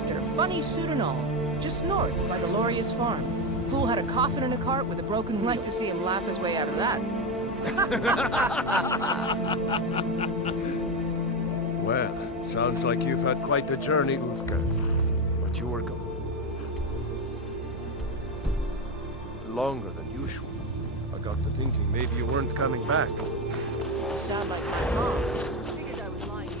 casket, a funny suit and all. Just north, by the Lorius farm. Fool had a coffin in a cart with a broken wheel. Like to see him laugh his way out of that. Well, sounds like you've had quite the journey, Ufka. But you were gone. Longer than usual. I got to thinking maybe you weren't coming back. You sound like my mom. Figured I was lying dead.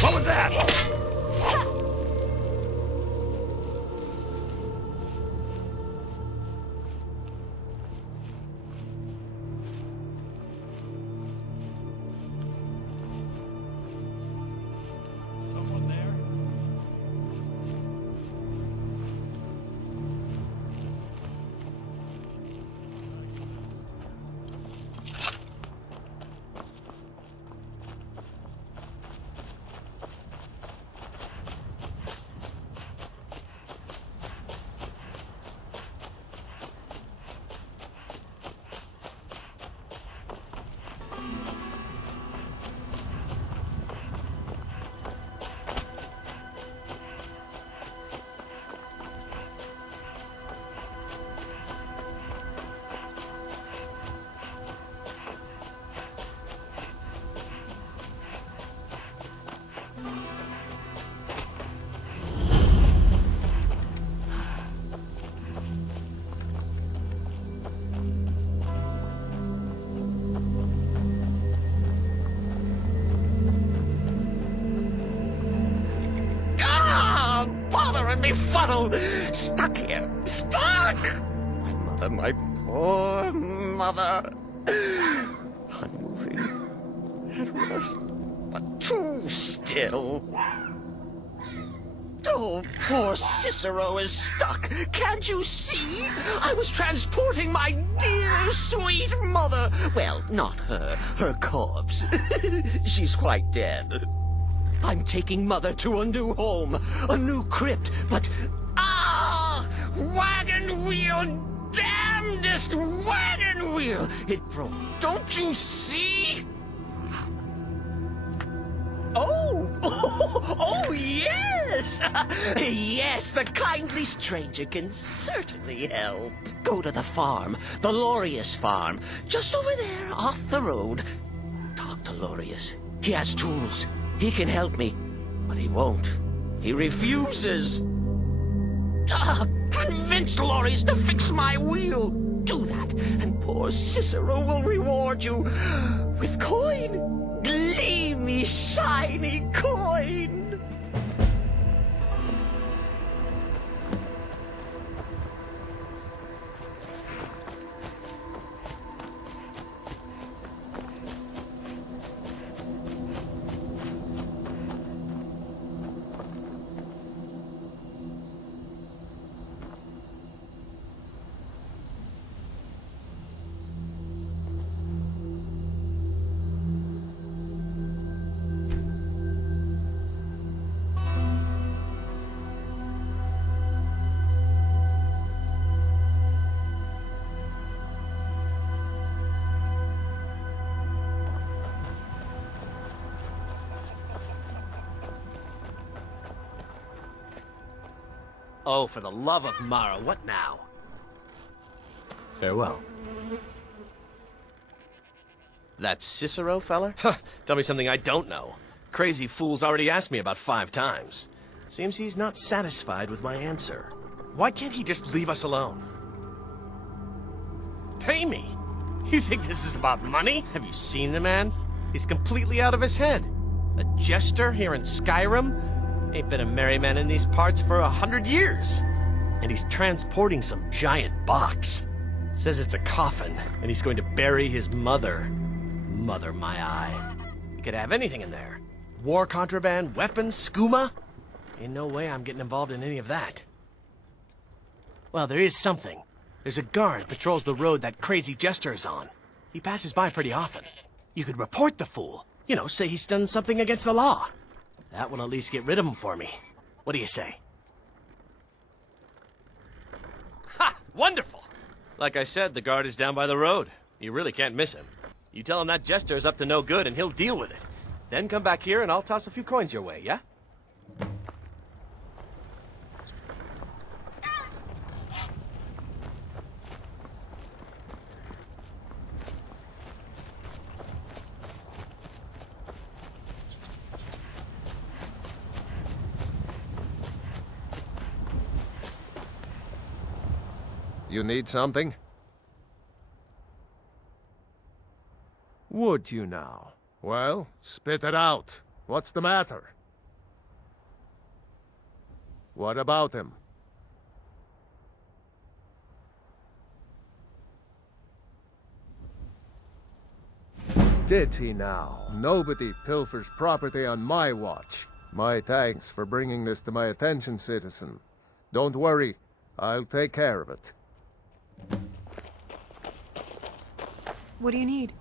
What was that? Someone there? Me fuddle! Stuck here! Stuck! My mother, my poor mother! Unmoving, at rest, but too still. Oh, poor Cicero is stuck! Can't you see? I was transporting my dear, sweet mother! Well, not her, her corpse. She's quite dead. I'm taking Mother to a new home, a new crypt, but... Ah! Wagon wheel! Damnedest wagon wheel! It broke. Don't you see? Oh! Oh, yes! Yes, the kindly stranger can certainly help. Go to the farm, the Lorius farm, just over there off the road. Talk to Lorius. He has tools. He can help me, but he won't. He refuses. Convince Lorius to fix my wheel. Do that, and poor Cicero will reward you with coin. Gleamy, shiny coin. Oh, for the love of Mara, what now? Farewell. That Cicero feller? Huh, tell me something I don't know. Crazy fool's already asked me about 5 times. Seems he's not satisfied with my answer. Why can't he just leave us alone? Pay me? You think this is about money? Have you seen the man? He's completely out of his head. A jester here in Skyrim? Ain't been a merry man in these parts for 100 years. And he's transporting some giant box. Says it's a coffin, and he's going to bury his mother. Mother, my eye. You could have anything in there. War contraband, weapons, skooma. Ain't no way I'm getting involved in any of that. Well, there is something. There's a guard patrols the road that crazy jester is on. He passes by pretty often. You could report the fool. You know, say he's done something against the law. That will at least get rid of him for me. What do you say? Ha! Wonderful! Like I said, the guard is down by the road. You really can't miss him. You tell him that jester is up to no good and he'll deal with it. Then come back here and I'll toss a few coins your way, yeah? You need something? Would you now? Well, spit it out. What's the matter? What about him? Did he now? Nobody pilfers property on my watch. My thanks for bringing this to my attention, citizen. Don't worry, I'll take care of it. What do you need?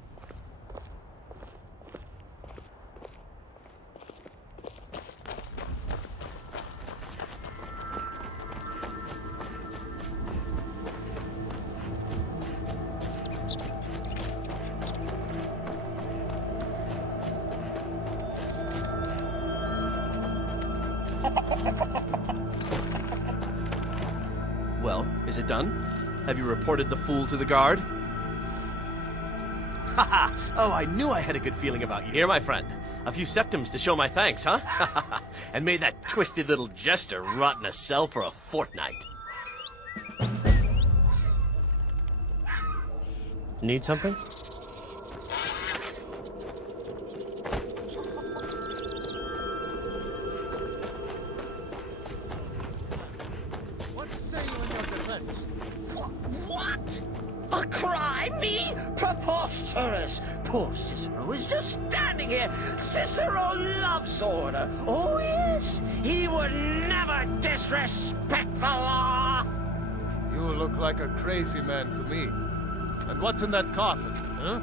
Well, is it done? Have you reported the fool to the guard? Haha! Oh, I knew I had a good feeling about you. Here, my friend. A few septims to show my thanks, huh? And may that twisted little jester rot in a cell for a fortnight. Need something? What say you in your defense? What? A crime? Me? Preposterous! Poor Cicero is just standing here. Cicero loves order. Oh, yes. He would never disrespect the law. You look like a crazy man to me. And what's in that coffin, huh?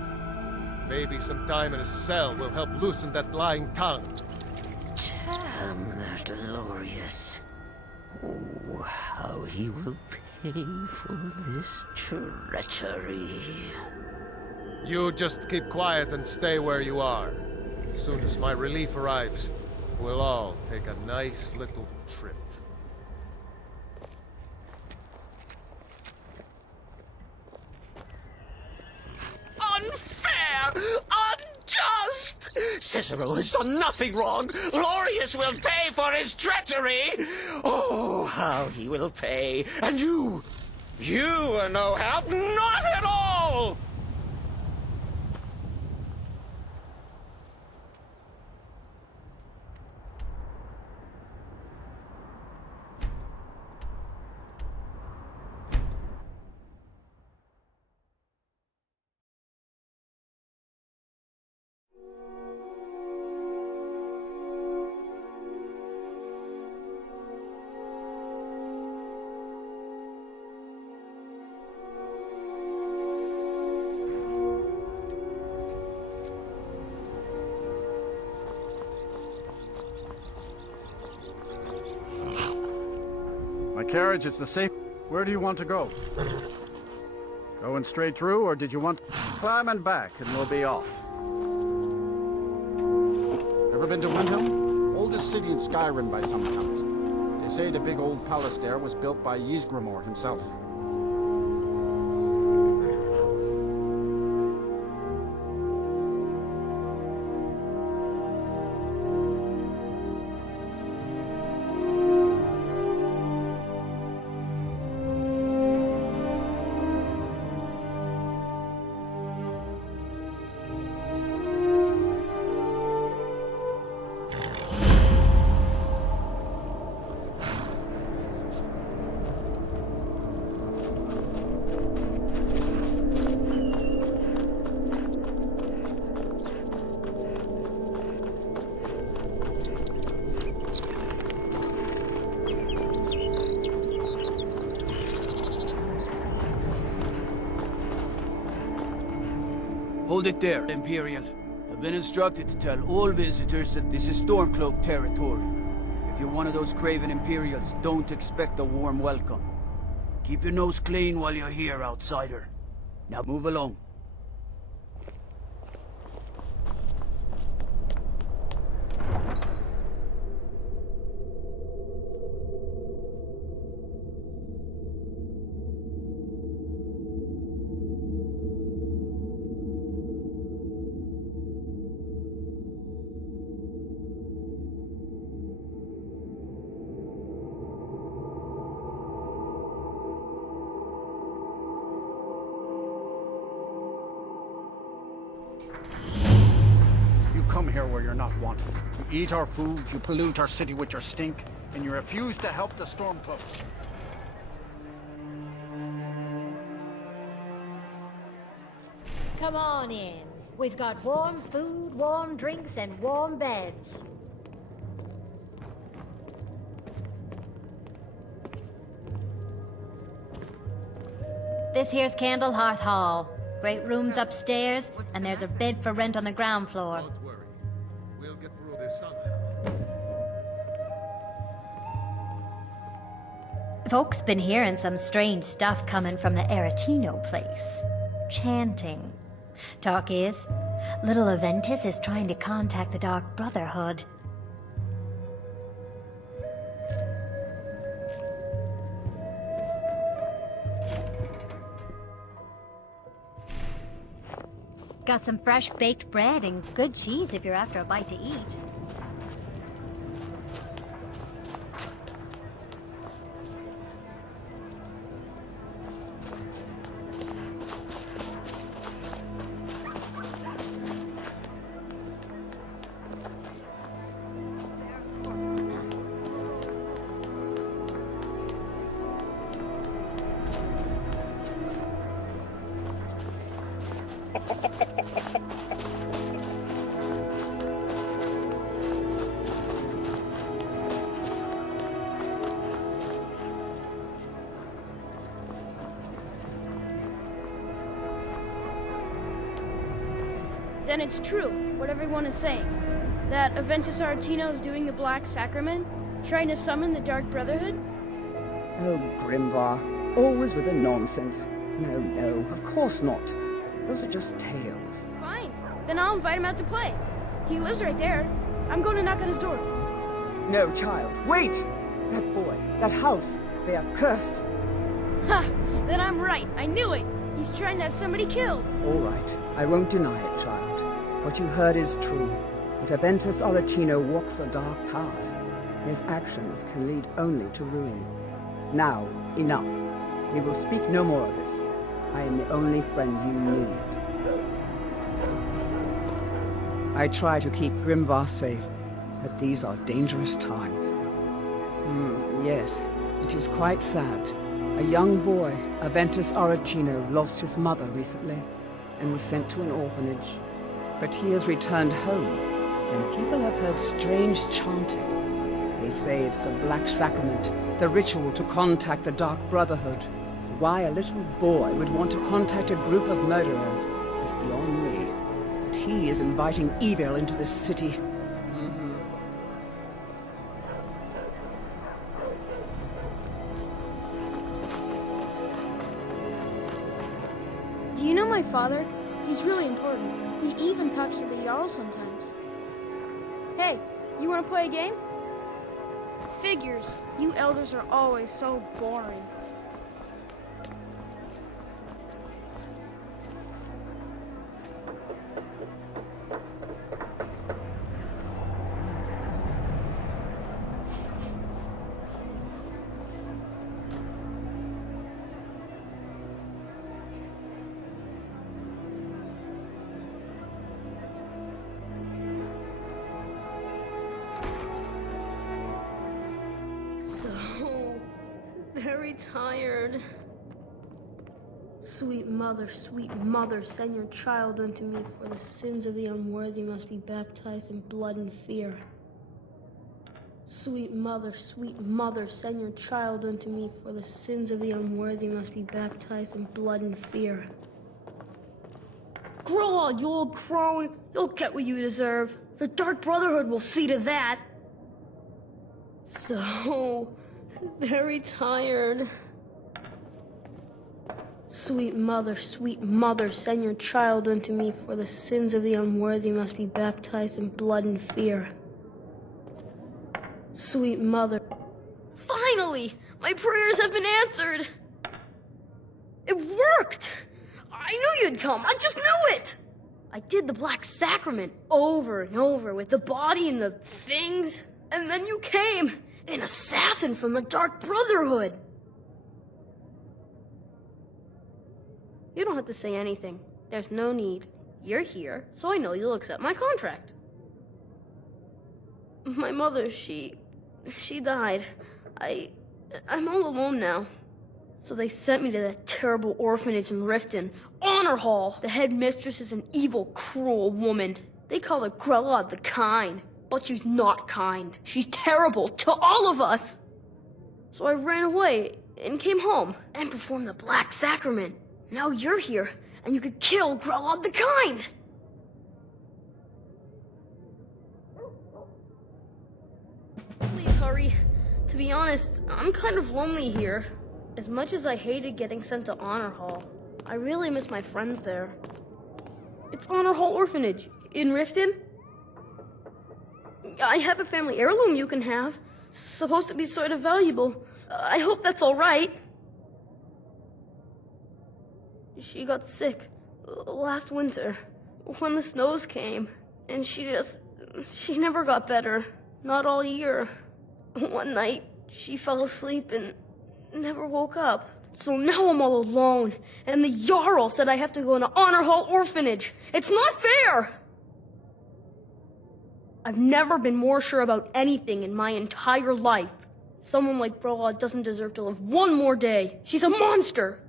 Maybe some time in a cell will help loosen that lying tongue. Damn that Lorius. Oh, how he will pay for this treachery. You just keep quiet and stay where you are. As soon as my relief arrives, we'll all take a nice little trip. Unfair! Unjust! Cicero has done nothing wrong. Glorious will pay for his treachery. Oh, how he will pay. And you are no help. Not at all! My carriage is the safe. Where do you want to go? Going straight through, or did you want... Climbing back, and we'll be off. Ever been to Windhelm? Oldest city in Skyrim by some accounts. They say the big old palace there was built by Ysgramor himself. Hold it there, Imperial. I've been instructed to tell all visitors that this is Stormcloak territory. If you're one of those craven Imperials, don't expect a warm welcome. Keep your nose clean while you're here, outsider. Now move along. Come here where you're not wanted. You eat our food, you pollute our city with your stink, and you refuse to help the Stormcloaks. Come on in. We've got warm food, warm drinks, and warm beds. This here's Candlehearth Hall. Great rooms upstairs, and there's a bed for rent on the ground floor. Don't worry. We'll get through this somehow. Folks been hearing some strange stuff coming from the Aretino place. Chanting. Talk is, little Aventus is trying to contact the Dark Brotherhood. Got some fresh baked bread and good cheese if you're after a bite to eat. Then it's true, what everyone is saying. That Aventus Aretino is doing the Black Sacrament, trying to summon the Dark Brotherhood? Oh, Grimvar, always with the nonsense. No, of course not. Those are just tales. Fine, then I'll invite him out to play. He lives right there. I'm going to knock on his door. No, child, wait! That boy, that house, they are cursed. Ha! Then I'm right. I knew it. He's trying to have somebody killed. All right, I won't deny it, child. What you heard is true. But Aventus Aretino walks a dark path. His actions can lead only to ruin. Now, enough. We will speak no more of this. I am the only friend you need. I try to keep Grimvar safe, but these are dangerous times. Yes, it is quite sad. A young boy, Aventus Aretino, lost his mother recently and was sent to an orphanage. But he has returned home, and people have heard strange chanting. They say it's the Black Sacrament, the ritual to contact the Dark Brotherhood. Why a little boy would want to contact a group of murderers is beyond me. But he is inviting evil into this city. Do you know my father? He's really important. He even talks to the Jarl sometimes. Hey, you want to play a game? Figures. You elders are always so boring. Very tired. Sweet mother, send your child unto me, for the sins of the unworthy must be baptized in blood and fear. Sweet mother, send your child unto me, for the sins of the unworthy must be baptized in blood and fear. Grow on, you old crone! You'll get what you deserve. The Dark Brotherhood will see to that. So very tired. Sweet mother, send your child unto me, for the sins of the unworthy must be baptized in blood and fear. Sweet mother. Finally! My prayers have been answered! It worked! I knew you'd come! I just knew it! I did the Black Sacrament over and over with the body and the things, and then you came! An assassin from the Dark Brotherhood! You don't have to say anything. There's no need. You're here, so I know you'll accept my contract. My mother, she died. I'm all alone now. So they sent me to that terrible orphanage in Riften. Honor Hall! The head mistress is an evil, cruel woman. They call her Grella the Kind. But she's not kind. She's terrible to all of us. So I ran away and came home and performed the Black Sacrament. Now you're here, and you could kill Grella the Kind. Please hurry. To be honest, I'm kind of lonely here. As much as I hated getting sent to Honor Hall, I really miss my friends there. It's Honor Hall Orphanage in Riften. I have a family heirloom you can have. Supposed to be sort of valuable. I hope that's all right. She got sick last winter when the snows came, and she never got better. Not all year. One night, she fell asleep and never woke up. So now I'm all alone, and the Jarl said I have to go into Honor Hall Orphanage. It's not fair! I've never been more sure about anything in my entire life. Someone like Broa doesn't deserve to live one more day. She's a monster!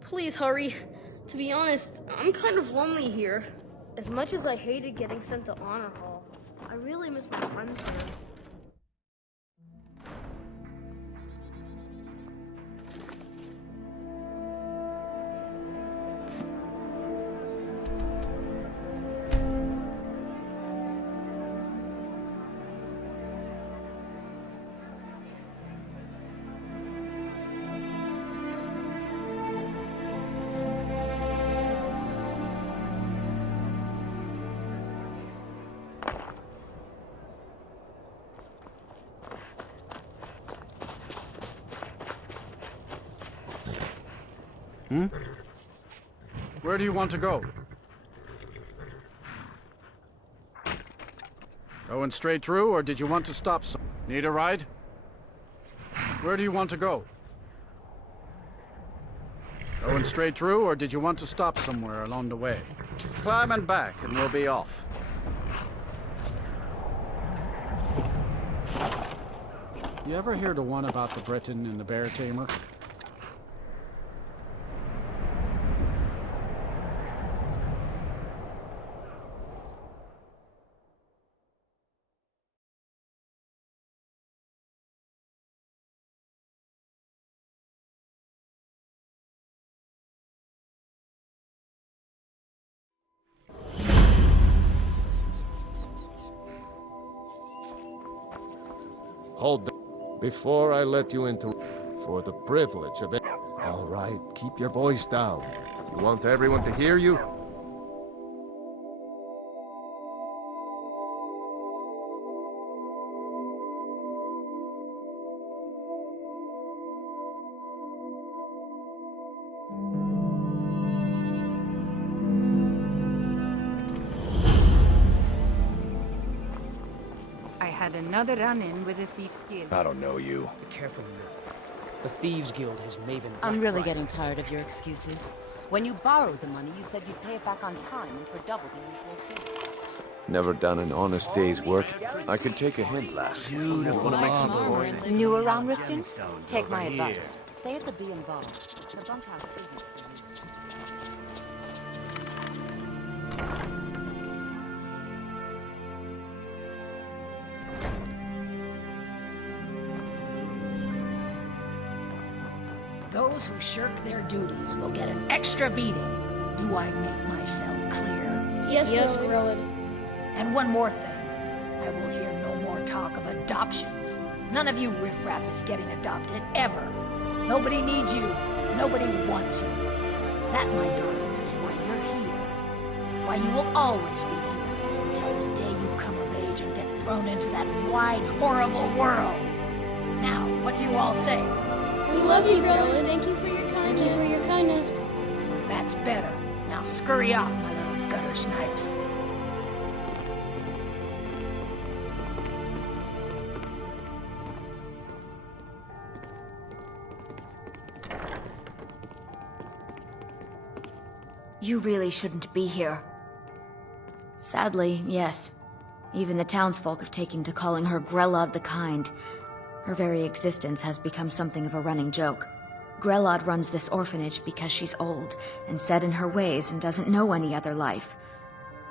Please hurry. To be honest, I'm kind of lonely here. As much as I hated getting sent to Honor Hall, I really miss my friends here. Where do you want to go? Going straight through, or did you want to stop some? Need a ride? Where do you want to go? Going straight through, or did you want to stop somewhere along the way? Climb and back, and we'll be off. You ever hear the one about the Briton and the bear tamer? Hold back. Before I let you into... For the privilege of it... All right, keep your voice down. You want everyone to hear you? Another run-in with the Thieves Guild. I don't know you. Be careful, Leo. The Thieves Guild has Maven... I'm really getting tired of your excuses. When you borrowed the money, you said you'd pay it back on time and for double the usual fee. Never done an honest day's work. I could take a hint, lass. Beautiful. New around Riften? Take my advice. Stay at the B and Bar. The bunkhouse isn't for you. Those who shirk their duties will get an extra beating. Do I make myself clear? Yes, Gorilla. And one more thing. I will hear no more talk of adoptions. None of you riffraff is getting adopted, ever. Nobody needs you. Nobody wants you. That, my darlings, is why you're here. Why you will always be here. Until the day you come of age and get thrown into that wide, horrible world. Now, what do you all say? We love you, Gorilla. Thank you for your kindness. Thank you for your kindness. That's better. Now scurry off, my little gutter snipes. You really shouldn't be here. Sadly, yes. Even the townsfolk have taken to calling her Grelod the Kind. Her very existence has become something of a running joke. Grelod runs this orphanage because she's old and set in her ways and doesn't know any other life.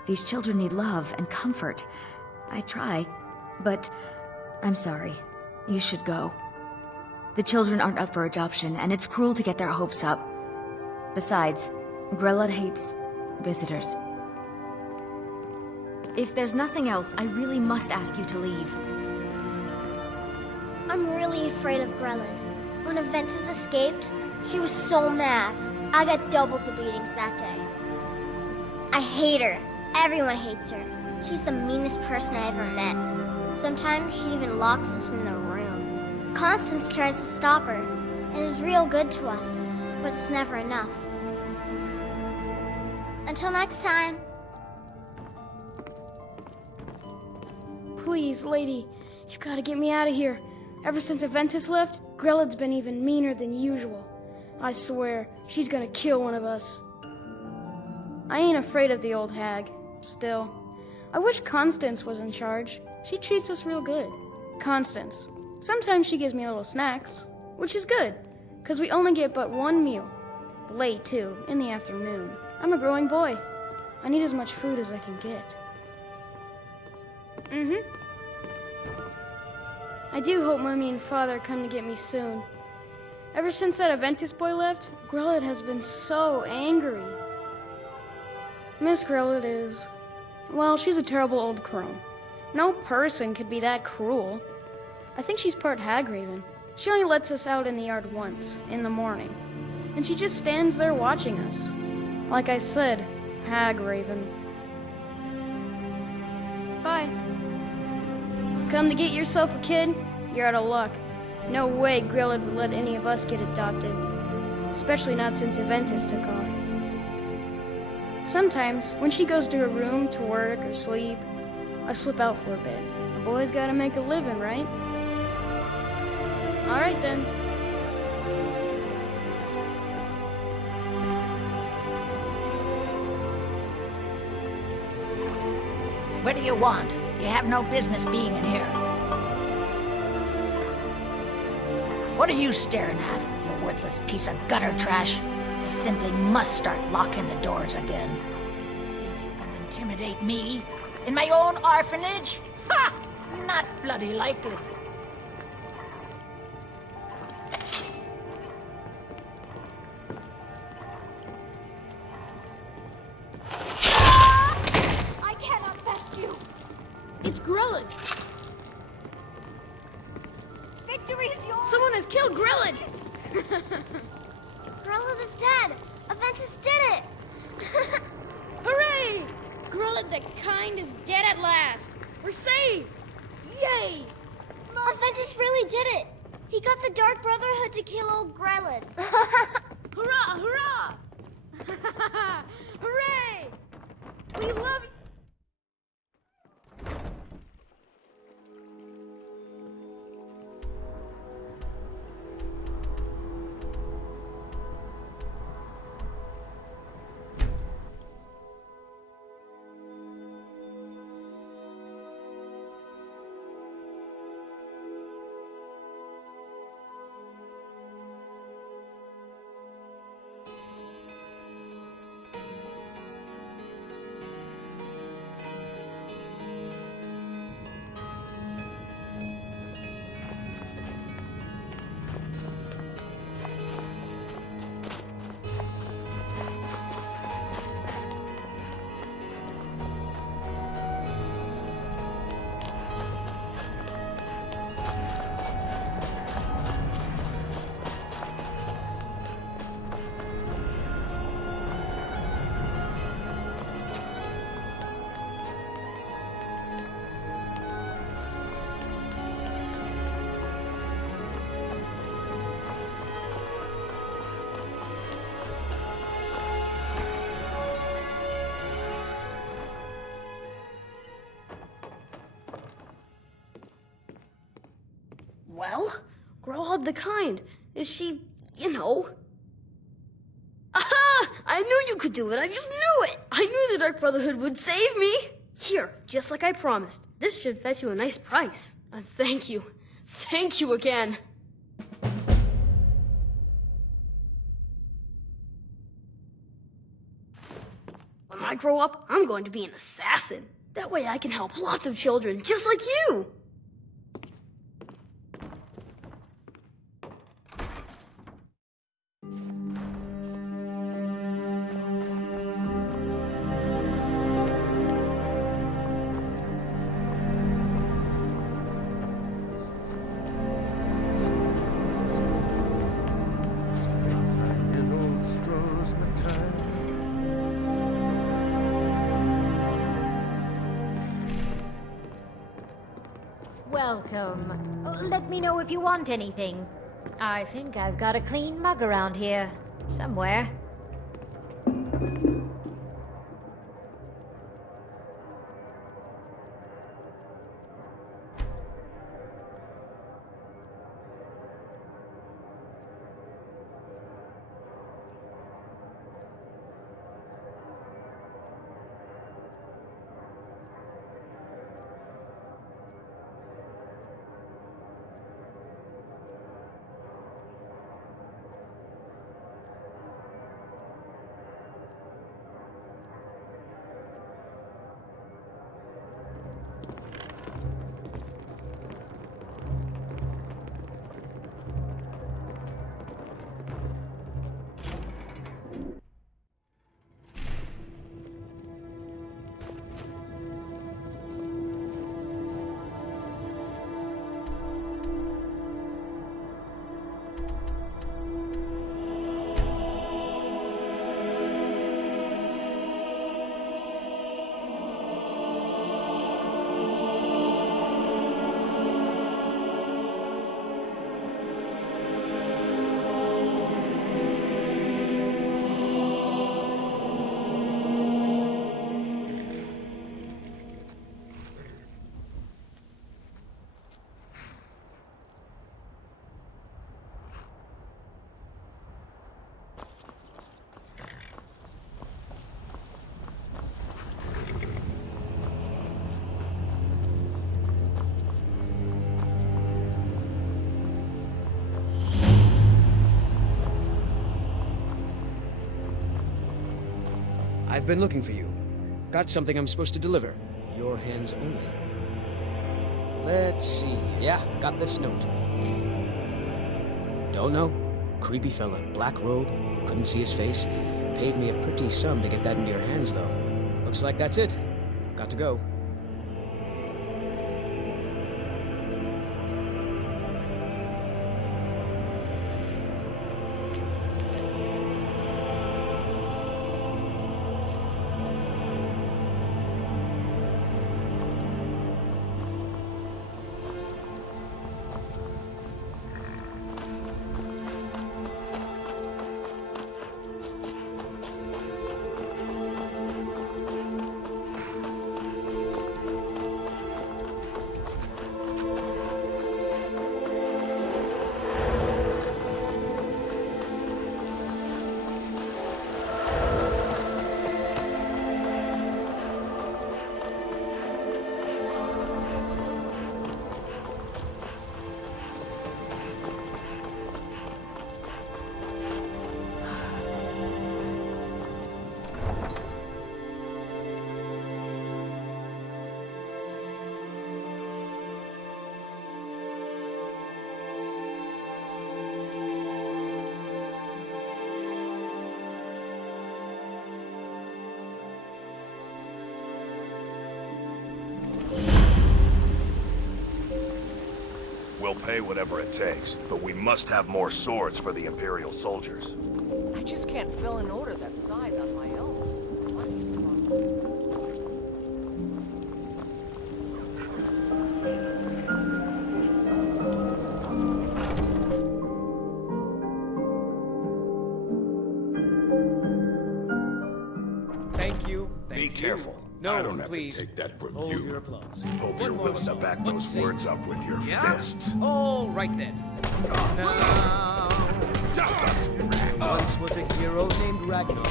These children need love and comfort. I try, but I'm sorry. You should go. The children aren't up for adoption, and it's cruel to get their hopes up. Besides, Grelod hates visitors. If there's nothing else, I really must ask you to leave. I'm really afraid of Grelod. When Aventus escaped, she was so mad. I got double the beatings that day. I hate her. Everyone hates her. She's the meanest person I ever met. Sometimes she even locks us in the room. Constance tries to stop her, and is real good to us, but it's never enough. Until next time. Please, lady, you gotta get me out of here. Ever since Aventus left, Grelod's been even meaner than usual. I swear, she's gonna kill one of us. I ain't afraid of the old hag. Still, I wish Constance was in charge. She treats us real good. Constance. Sometimes she gives me little snacks, which is good, because we only get but one meal. Late, too, in the afternoon. I'm a growing boy. I need as much food as I can get. I do hope Mummy and Father come to get me soon. Ever since that Aventus boy left, Grelod has been so angry. Miss Grelod is... well, she's a terrible old crone. No person could be that cruel. I think she's part Hagraven. She only lets us out in the yard once, in the morning. And she just stands there watching us. Like I said, Hagraven. Bye. Come to get yourself a kid? You're out of luck. No way Grelod would let any of us get adopted. especially not since Aventus took off. Sometimes, when she goes to her room to work or sleep, I slip out for a bit. A boy's gotta make a living, right? All right, then. What do you want? You have no business being in here. What are you staring at, you worthless piece of gutter trash? I simply must start locking the doors again. Think you can intimidate me? In my own orphanage? Ha! Not bloody likely. I cannot best you! It's Grelin! Victory is yours! Someone has killed Grelin! Grelin is dead! Aventus did it! Hooray! Grelin the Kind is dead at last! We're saved! Yay! Aventus really did it! He got the Dark Brotherhood to kill old Grelin! Hurrah! Hurrah! Hooray! We love you! Well, Grelin the Kind. Is she, you know... Aha! I knew you could do it. I just knew it. I knew the Dark Brotherhood would save me. Here, just like I promised. This should fetch you a nice price. And thank you. Thank you again. When I grow up, I'm going to be an assassin. That way I can help lots of children just like you. Welcome. Let me know if you want anything. I think I've got a clean mug around here. Somewhere. I've been looking for you. Got something I'm supposed to deliver. Your hands only. Let's see. Yeah, got this note. Don't know. Creepy fella, black robe, couldn't see his face. Paid me a pretty sum to get that into your hands, though. Looks like that's it. Got to go. We'll pay whatever it takes, but we must have more swords for the Imperial soldiers. I just can't fill an order that size on my own. Thank you. Be careful. No, I don't please. have to take that from Hold you. your applause. Hope One you're more willing to song. back Let's those sing. words up with your Yeah? fists. All right then. Now, once was a hero named Ragnar,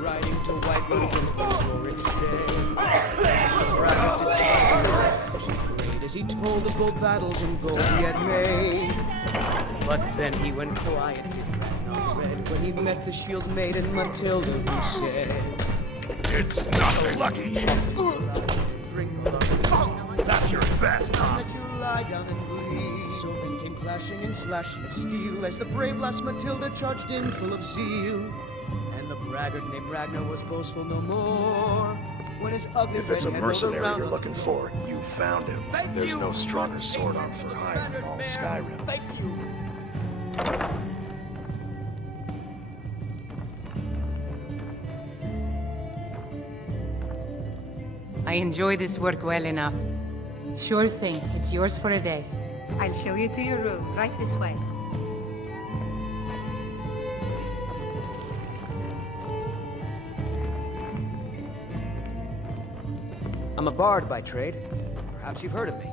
riding to White Rose and over its stay. Bragged its splendor, she's great as he told of gold battles and gold he had made. But then he went quiet, Ragnar red, when he met the shield maiden Matilda, who said, "It's not lucky. That's your best, huh?" That you lie down and bleed. So then came clashing and slashing of steel as the brave lass Matilda charged in full of zeal. And the braggart named Ragnar was boastful no more. When his ugly If it's a red head rolled mercenary around you're on looking the for, you found him. There's no stronger sword arm for hire in all Skyrim. Thank you. I enjoy this work well enough. Sure thing, it's yours for a day. I'll show you to your room, right this way. I'm a bard by trade. Perhaps you've heard of me.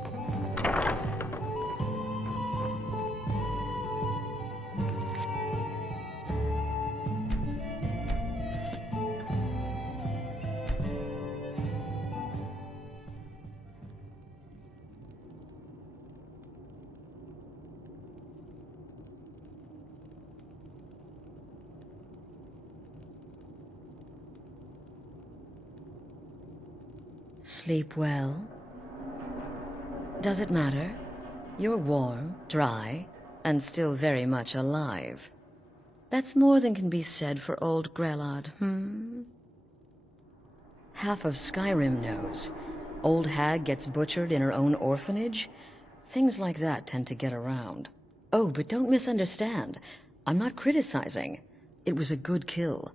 Sleep well? Does it matter? You're warm, dry, and still very much alive. That's more than can be said for old Grelod, Half of Skyrim knows. Old hag gets butchered in her own orphanage. Things like that tend to get around. Oh, but don't misunderstand. I'm not criticizing. It was a good kill.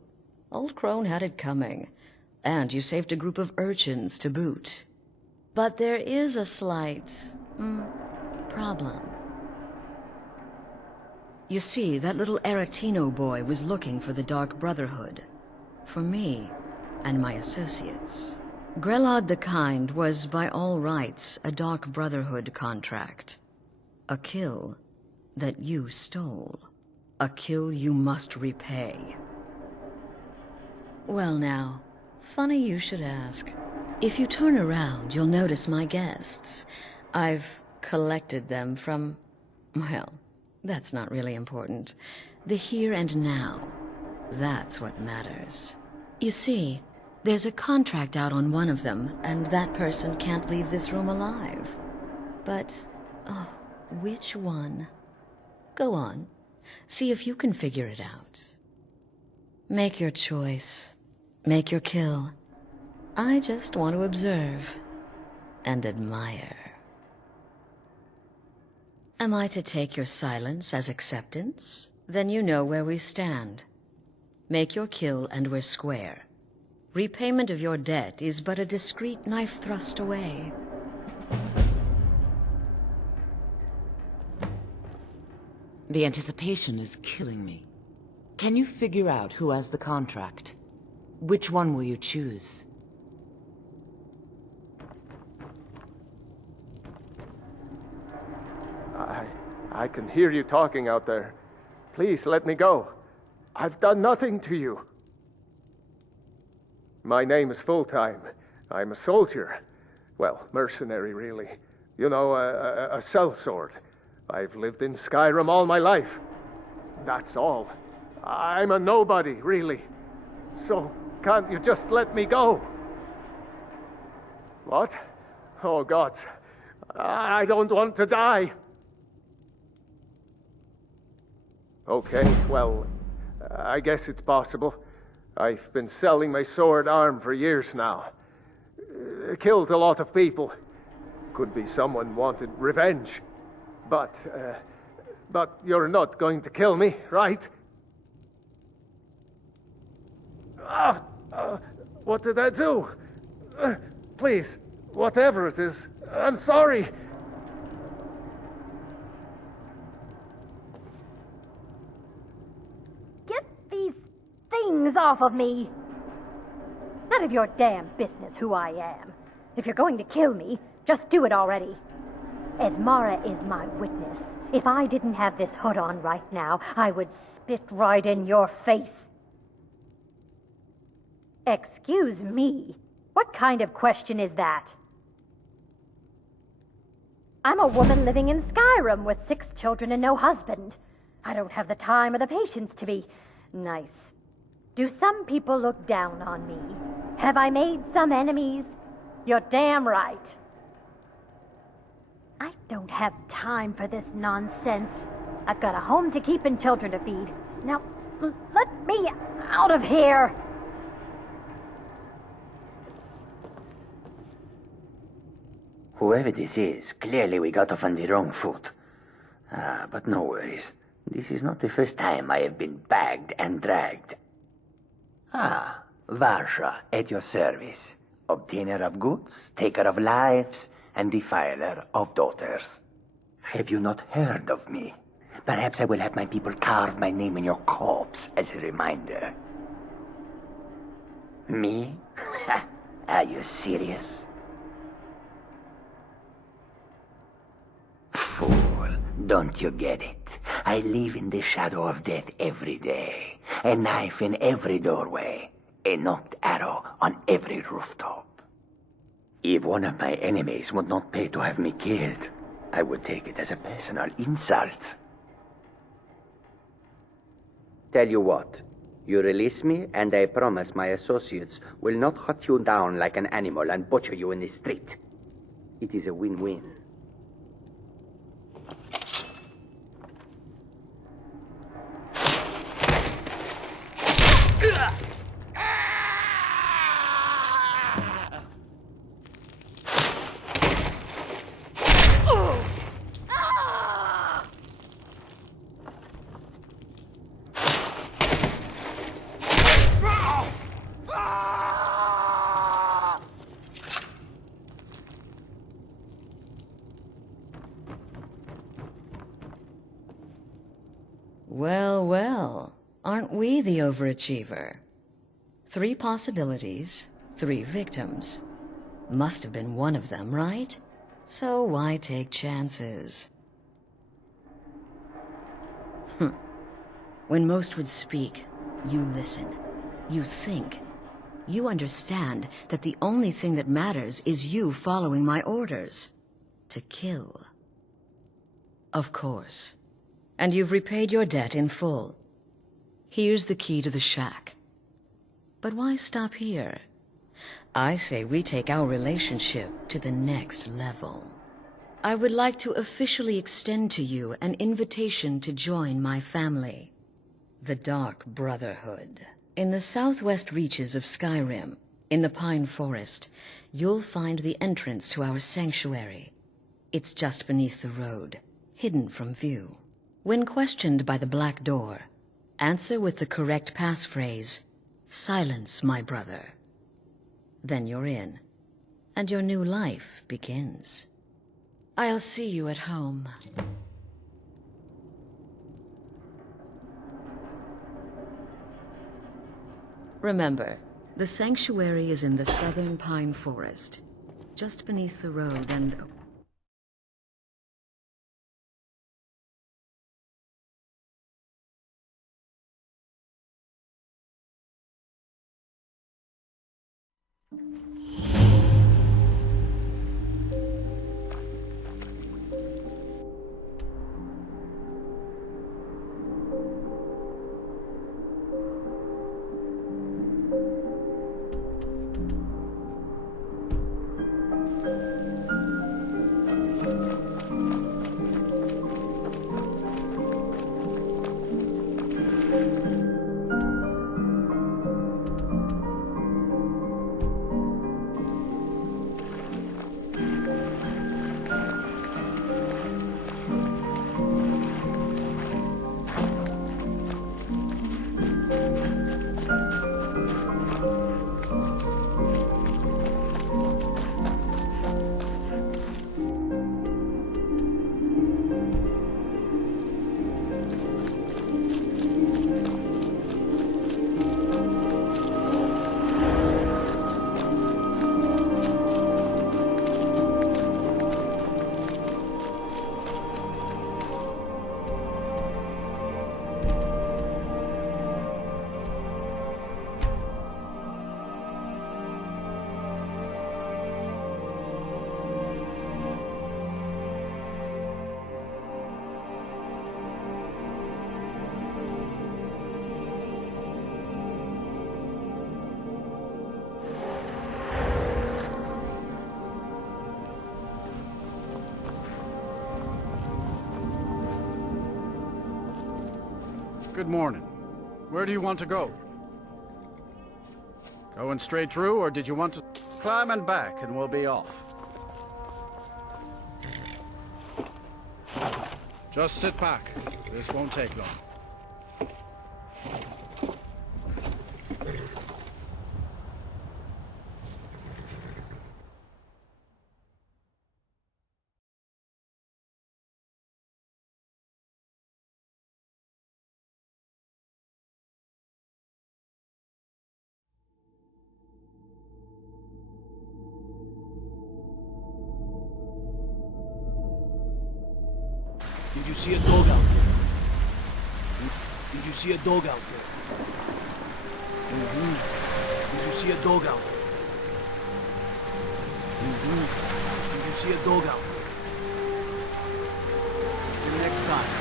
Old Crone had it coming. And you saved a group of urchins to boot. But there is a slight problem. You see, that little Aretino boy was looking for the Dark Brotherhood. For me and my associates. Grelod the Kind was, by all rights, a Dark Brotherhood contract. A kill that you stole. A kill you must repay. Well now, funny you should ask. If you turn around, you'll notice my guests. I've collected them from, well, that's not really important. The here and now. That's what matters. You see, there's a contract out on one of them, and that person can't leave this room alive. But, oh, which one? Go on. See if you can figure it out. Make your choice. Make your kill. I just want to observe and admire. Am I to take your silence as acceptance? Then you know where we stand. Make your kill and we're square. Repayment of your debt is but a discreet knife thrust away. The anticipation is killing me. Can you figure out who has the contract? Which one will you choose? I can hear you talking out there. Please let me go. I've done nothing to you. My name is Full-Time. I'm a soldier. Well, mercenary, really. You know, a sellsword. I've lived in Skyrim all my life. That's all. I'm a nobody, really. So, can't you just let me go? What? Oh, God. I don't want to die. Okay, well, I guess it's possible. I've been selling my sword arm for years now. Killed a lot of people. Could be someone wanted revenge. But you're not going to kill me, right? What did I do? Please, whatever it is, I'm sorry. Get these things off of me! None of your damn business who I am. If you're going to kill me, just do it already. Esmara is my witness. If I didn't have this hood on right now, I would spit right in your face. Excuse me? What kind of question is that? I'm a woman living in Skyrim with 6 children and no husband. I don't have the time or the patience to be nice. Do some people look down on me? Have I made some enemies? You're damn right. I don't have time for this nonsense. I've got a home to keep and children to feed. Now, let me out of here! Whoever this is, clearly we got off on the wrong foot. But no worries. This is not the first time I have been bagged and dragged. Varsha, at your service. Obtainer of goods, taker of lives, and defiler of daughters. Have you not heard of me? Perhaps I will have my people carve my name in your corpse as a reminder. Me? Are you serious? Fool, don't you get it? I live in the shadow of death every day. A knife in every doorway. A knocked arrow on every rooftop. If one of my enemies would not pay to have me killed, I would take it as a personal insult. Tell you what, you release me and I promise my associates will not hunt you down like an animal and butcher you in the street. It is a win-win. Well, well, aren't we the overachiever? 3 possibilities, 3 victims. Must have been one of them, right? So why take chances? When most would speak, you listen. You think. You understand that the only thing that matters is you following my orders. To kill. Of course. And you've repaid your debt in full. Here's the key to the shack. But why stop here? I say we take our relationship to the next level. I would like to officially extend to you an invitation to join my family, the Dark Brotherhood. In the southwest reaches of Skyrim, in the Pine Forest, you'll find the entrance to our sanctuary. It's just beneath the road, hidden from view. When questioned by the Black Door, answer with the correct passphrase, "Silence, my brother." Then you're in, and your new life begins. I'll see you at home. Remember, the sanctuary is in the southern Pine Forest, just beneath the road and... Good morning. Where do you want to go? Going straight through, or did you want to... Climbing back, and we'll be off. Just sit back. This won't take long. Did you see a dog out there? Did you see a dog out there? Did you see a dog out there? Did you see a dog out there? Till next time.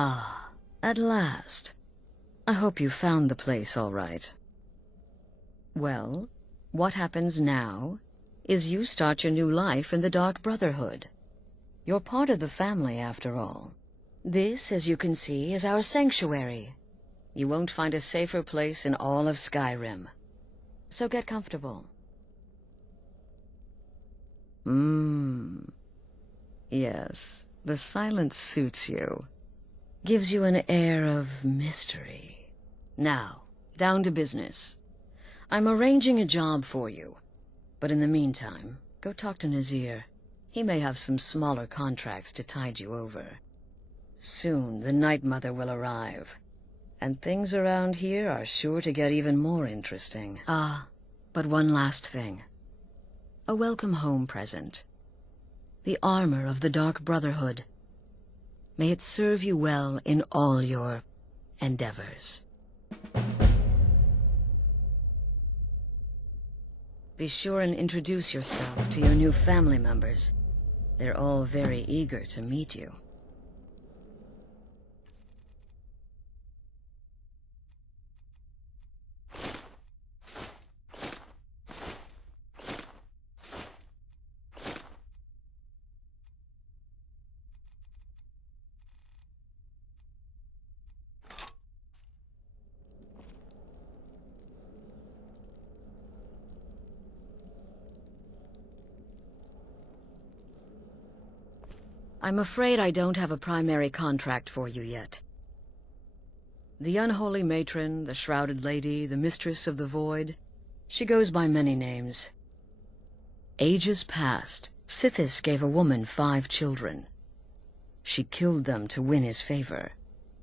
Ah, at last. I hope you found the place all right. Well, What happens now is you start your new life in the Dark Brotherhood. You're part of the family, after all. This, as you can see, is our sanctuary. You won't find a safer place in all of Skyrim. So get comfortable. Yes, the silence suits you. Gives you an air of mystery. Now, down to business. I'm arranging a job for you. But in the meantime, go talk to Nazir. He may have some smaller contracts to tide you over. Soon the Night Mother will arrive. And things around here are sure to get even more interesting. Ah, but one last thing. A welcome home present. The armor of the Dark Brotherhood. May it serve you well in all your endeavors. Be sure and introduce yourself to your new family members. They're all very eager to meet you. I'm afraid I don't have a primary contract for you yet. The Unholy Matron, the Shrouded Lady, the Mistress of the Void, she goes by many names. Ages past, Sithis gave a woman 5 children. She killed them to win his favor,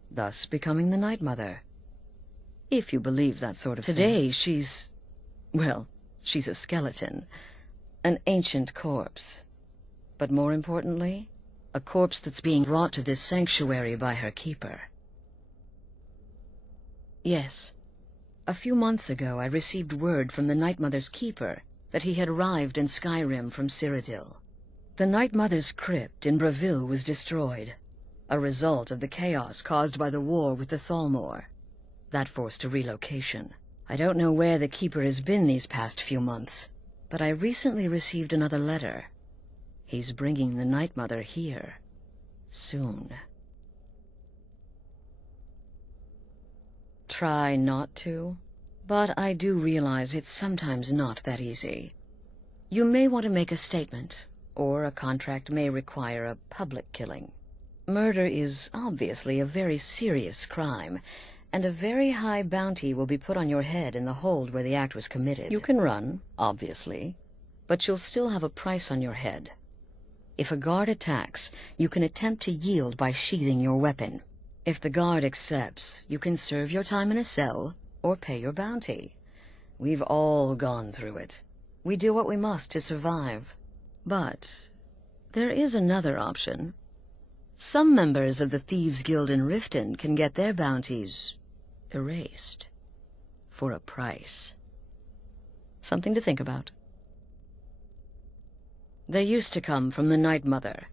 thus becoming the Night Mother. If you believe that sort of thing. Today she's... well, she's a skeleton. An ancient corpse. But more importantly, a corpse that's being brought to this sanctuary by her keeper. Yes. A few months ago I received word from the Night Mother's keeper that he had arrived in Skyrim from Cyrodiil. The Night Mother's crypt in Bravil was destroyed, a result of the chaos caused by the war with the Thalmor. That forced a relocation. I don't know where the keeper has been these past few months, but I recently received another letter. He's bringing the Night Mother here. Soon. Try not to, but I do realize it's sometimes not that easy. You may want to make a statement, or a contract may require a public killing. Murder is obviously a very serious crime, and a very high bounty will be put on your head in the hold where the act was committed. You can run, obviously, but you'll still have a price on your head. If a guard attacks, you can attempt to yield by sheathing your weapon. If the guard accepts, you can serve your time in a cell, or pay your bounty. We've all gone through it. We do what we must to survive. But there is another option. Some members of the Thieves' Guild in Riften can get their bounties erased. For a price. Something to think about. They used to come from the Night Mother.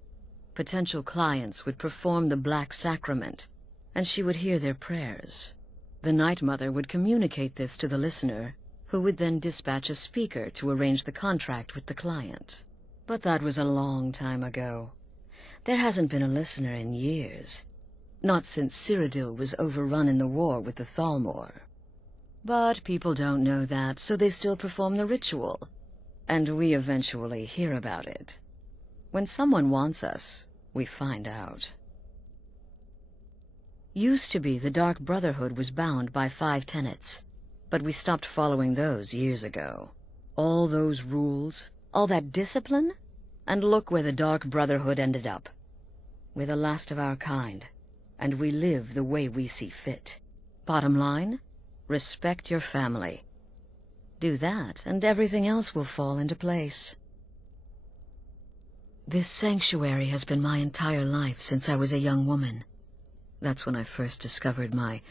Potential clients would perform the Black Sacrament, and she would hear their prayers. The Night Mother would communicate this to the listener, who would then dispatch a speaker to arrange the contract with the client. But that was a long time ago. There hasn't been a listener in years. Not since Cyrodiil was overrun in the war with the Thalmor. But people don't know that, so they still perform the ritual. And we eventually hear about it. When someone wants us, we find out. Used to be the Dark Brotherhood was bound by 5 tenets, but we stopped following those years ago. All those rules, all that discipline, and look where the Dark Brotherhood ended up. We're the last of our kind, and we live the way we see fit. Bottom line, respect your family. Do that, and everything else will fall into place. This sanctuary has been my entire life since I was a young woman. That's when I first discovered my,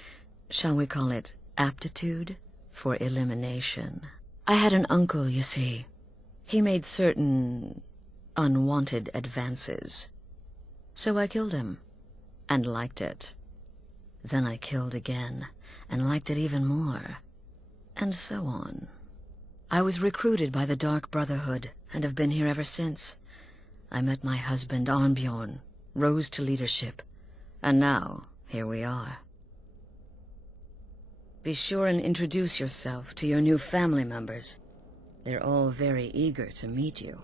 shall we call it, aptitude for elimination. I had an uncle, you see. He made certain unwanted advances. So I killed him, and liked it. Then I killed again, and liked it even more, and so on. I was recruited by the Dark Brotherhood, and have been here ever since. I met my husband, Arnbjorn, rose to leadership, and now, here we are. Be sure and introduce yourself to your new family members. They're all very eager to meet you.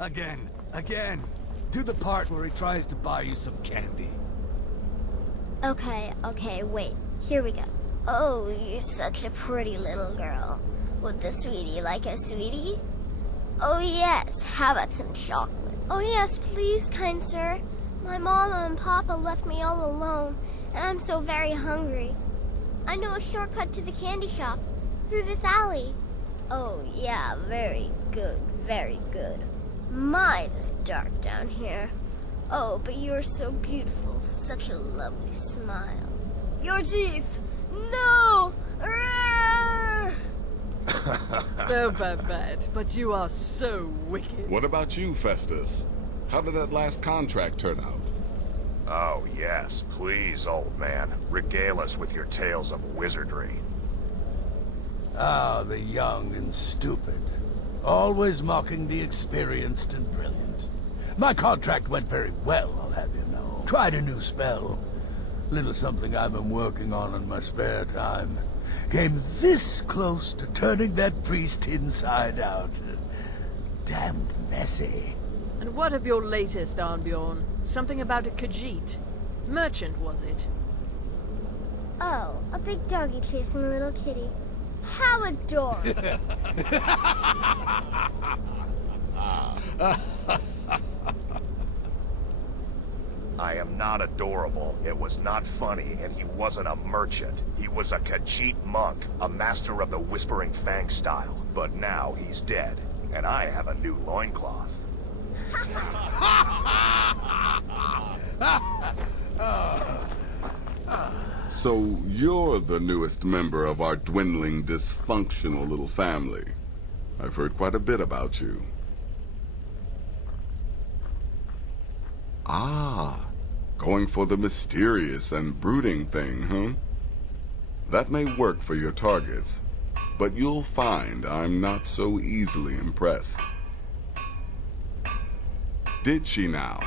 Again. Do the part where he tries to buy you some candy. Okay, wait. Here we go. Oh, you're such a pretty little girl. Would the sweetie like a sweetie? Oh yes, how about some chocolate? Oh yes, please, kind sir. My mama and papa left me all alone, and I'm so very hungry. I know a shortcut to the candy shop, through this alley. Oh yeah, very good, very good. My, it's dark down here. Oh, but you're so beautiful, such a lovely smile. Your teeth! No! Oh, Babette, but you are so wicked. What about you, Festus? How did that last contract turn out? Oh, yes. Please, old man. Regale us with your tales of wizardry. Ah, the young and stupid. Always mocking the experienced and brilliant. My contract went very well, I'll have you know. Tried a new spell. Little something I've been working on in my spare time. Came this close to turning that priest inside out. Damned messy. And what of your latest, Arnbjorn? Something about a Khajiit. Merchant, was it? Oh, a big doggy chasing a little kitty. How adorable. I am not adorable. It was not funny, and he wasn't a merchant. He was a Khajiit monk, a master of the Whispering Fang style. But now he's dead, and I have a new loincloth. So you're the newest member of our dwindling, dysfunctional little family. I've heard quite a bit about you. Ah, going for the mysterious and brooding thing, huh? That may work for your targets, but you'll find I'm not so easily impressed. Did she now?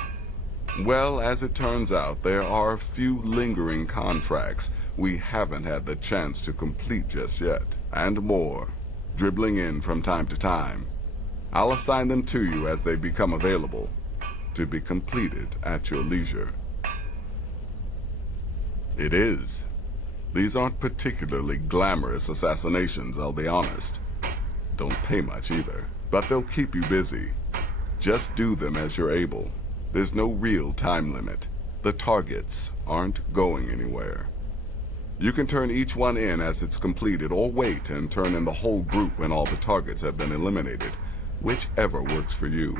Well, as it turns out, there are a few lingering contracts we haven't had the chance to complete just yet, and more, dribbling in from time to time. I'll assign them to you as they become available, to be completed at your leisure. It is. These aren't particularly glamorous assassinations, I'll be honest. Don't pay much either, but they'll keep you busy. Just do them as you're able. There's no real time limit. The targets aren't going anywhere. You can turn each one in as it's completed, or wait and turn in the whole group when all the targets have been eliminated. Whichever works for you.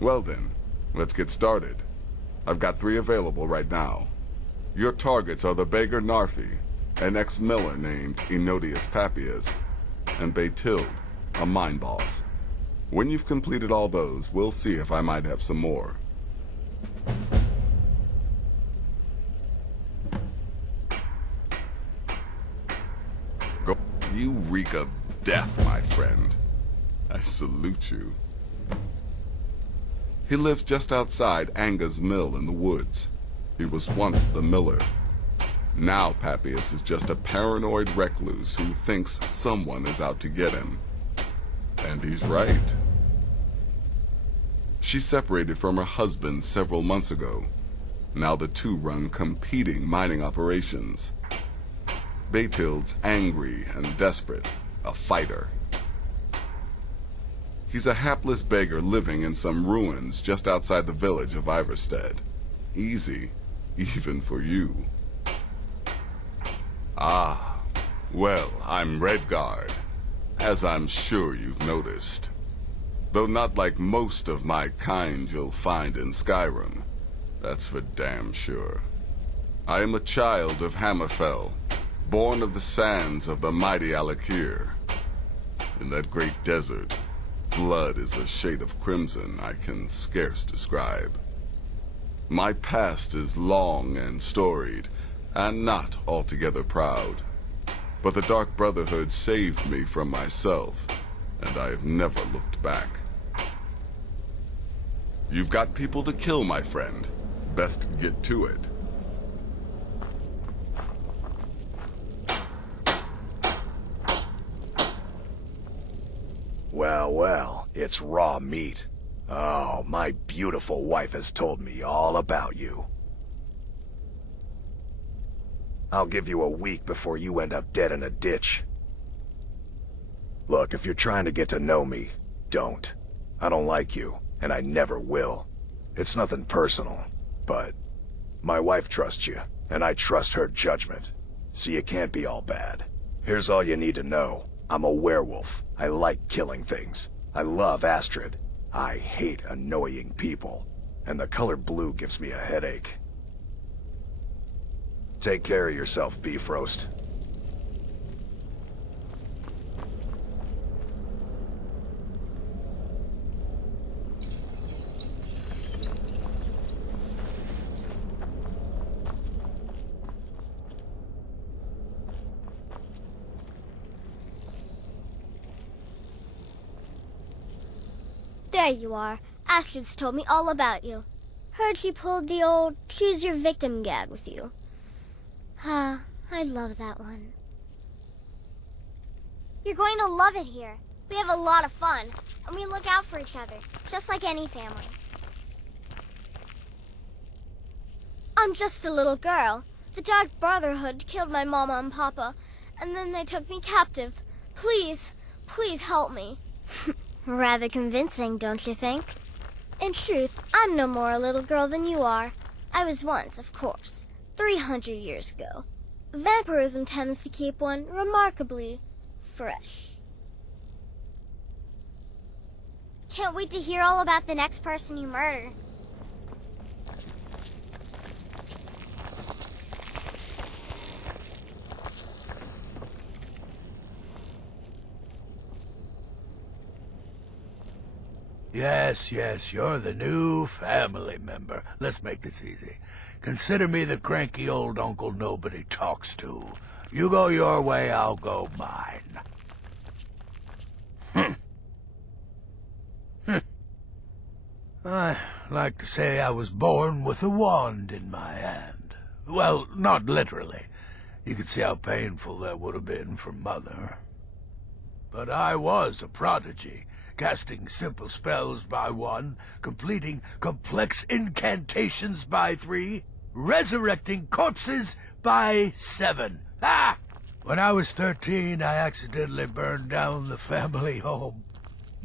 Well then, let's get started. I've got 3 available right now. Your targets are the beggar Narfi, an ex-miller named Enodius Papias, and Baytild, a mine boss. When you've completed all those, we'll see if I might have some more. Go. You reek of death, my friend. I salute you. He lives just outside Anga's mill in the woods. He was once the miller. Now Papias is just a paranoid recluse who thinks someone is out to get him. And he's right. She separated from her husband several months ago. Now the two run competing mining operations. Baytild's angry and desperate, a fighter. He's a hapless beggar living in some ruins just outside the village of Iverstead. Easy, even for you. Ah, well, I'm Redguard, as I'm sure you've noticed. Though not like most of my kind you'll find in Skyrim. That's for damn sure. I am a child of Hammerfell, born of the sands of the mighty Alakir. In that great desert, blood is a shade of crimson I can scarce describe. My past is long and storied, and not altogether proud. But the Dark Brotherhood saved me from myself, and I have never looked back. You've got people to kill, my friend. Best get to it. Well, well, it's raw meat. Oh, my beautiful wife has told me all about you. I'll give you a week before you end up dead in a ditch. Look, if you're trying to get to know me, don't. I don't like you, and I never will. It's nothing personal, but my wife trusts you, and I trust her judgment. So you can't be all bad. Here's all you need to know. I'm a werewolf. I like killing things. I love Astrid. I hate annoying people. And the color blue gives me a headache. Take care of yourself, Beef Roast. There you are. Astrid's told me all about you. Heard she pulled the old choose your victim gad with you. Ah, I love that one. You're going to love it here. We have a lot of fun, and we look out for each other, just like any family. I'm just a little girl. The Dark Brotherhood killed my mama and papa, and then they took me captive. Please, please help me. Rather convincing, don't you think? In truth, I'm no more a little girl than you are. I was once, of course, 300 years ago. Vampirism tends to keep one remarkably fresh. Can't wait to hear all about the next person you murder. Yes, yes, you're the new family member. Let's make this easy. Consider me the cranky old uncle nobody talks to. You go your way, I'll go mine. I like to say I was born with a wand in my hand. Well, not literally. You could see how painful that would have been for Mother. But I was a prodigy, casting simple spells by 1, completing complex incantations by 3, resurrecting corpses by 7. Ah! When I was 13, I accidentally burned down the family home.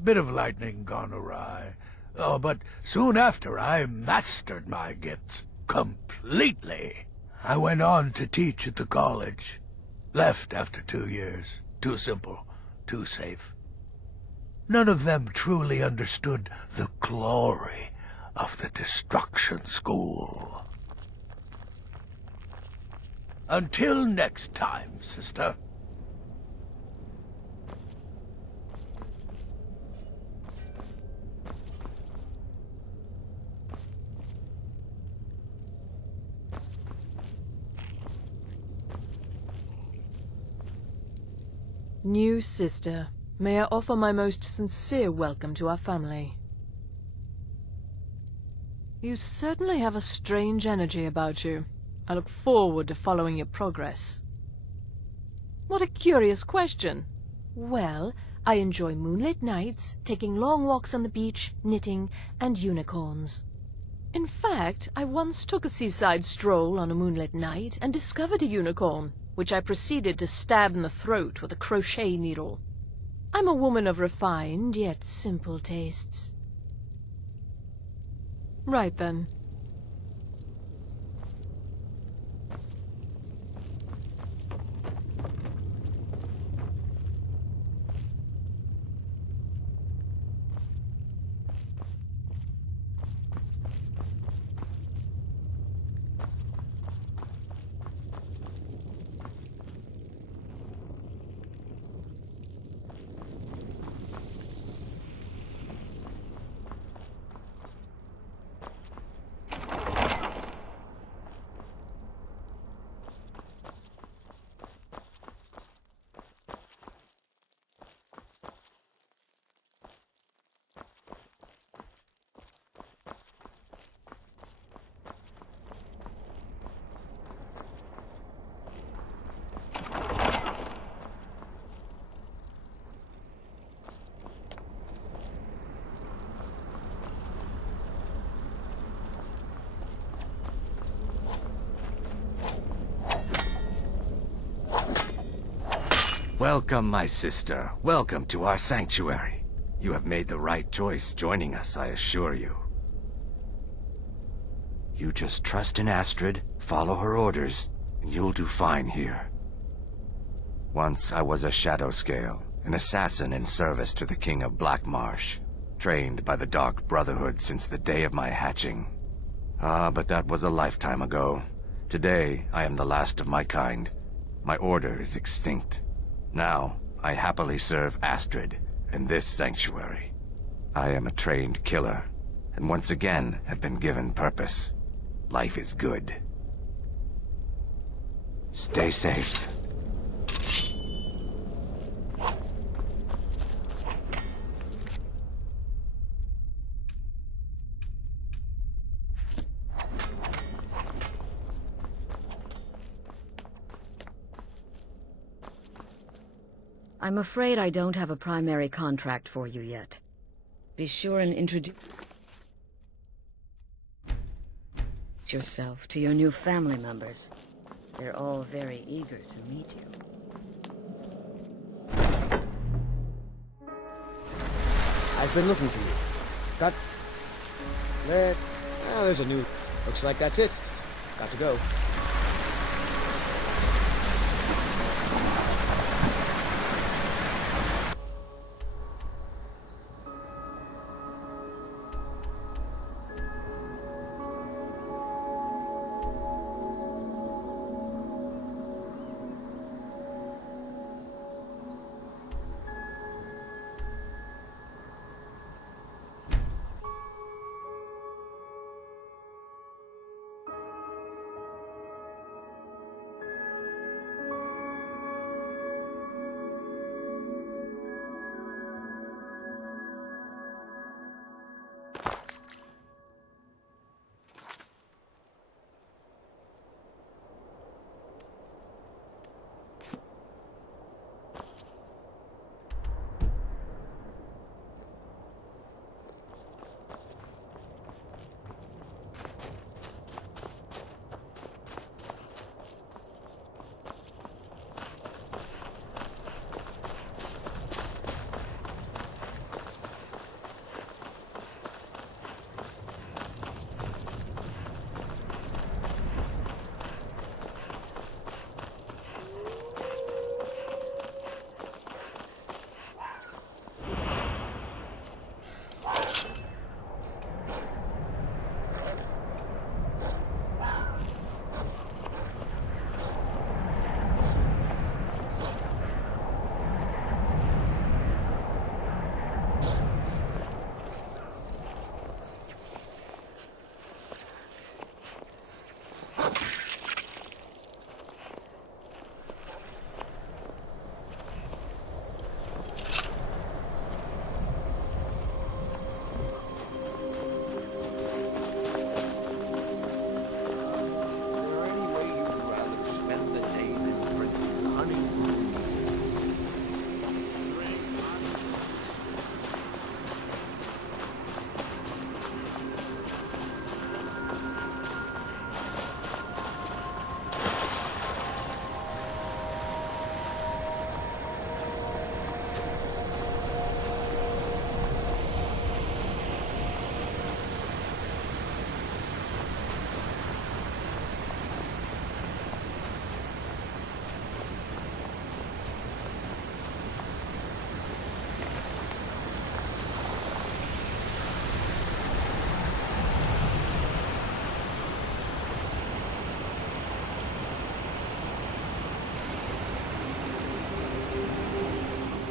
Bit of lightning gone awry. Oh, but soon after I mastered my gifts completely. I went on to teach at the college. Left after 2 years. Too simple, too safe. None of them truly understood the glory of the Destruction School. Until next time, sister. New sister, may I offer my most sincere welcome to our family. You certainly have a strange energy about you. I look forward to following your progress. What a curious question. Well, I enjoy moonlit nights, taking long walks on the beach, knitting, and unicorns. In fact, I once took a seaside stroll on a moonlit night and discovered a unicorn, which I proceeded to stab in the throat with a crochet needle. I'm a woman of refined yet simple tastes. Right then. Welcome, my sister. Welcome to our sanctuary. You have made the right choice joining us, I assure you. You just trust in Astrid, follow her orders, and you'll do fine here. Once I was a Shadow Scale, an assassin in service to the King of Black Marsh, trained by the Dark Brotherhood since the day of my hatching. Ah, but that was a lifetime ago. Today, I am the last of my kind. My order is extinct. Now, I happily serve Astrid in this sanctuary. I am a trained killer, and once again have been given purpose. Life is good. Stay safe. I'm afraid I don't have a primary contract for you yet. Be sure and introduce yourself to your new family members. They're all very eager to meet you. I've been looking for you. Got... Let... Oh, there's a new... Looks like that's it. Got to go.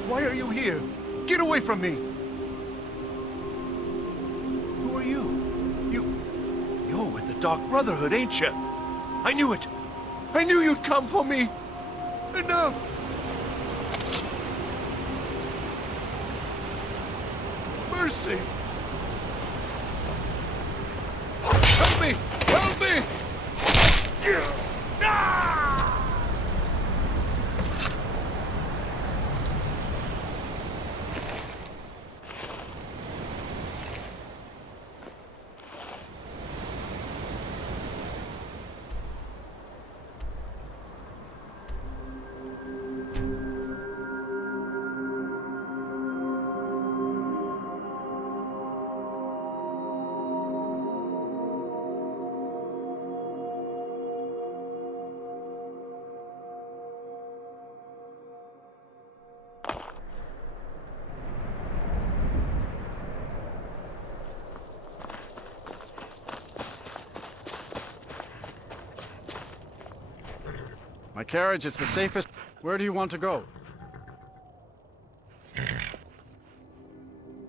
Why are you here? Get away from me! Who are you? You're with the Dark Brotherhood, ain't you? I knew it! I knew you'd come for me! Enough! Mercy! Help me! Help me! My carriage is the safest. Where do you want to go?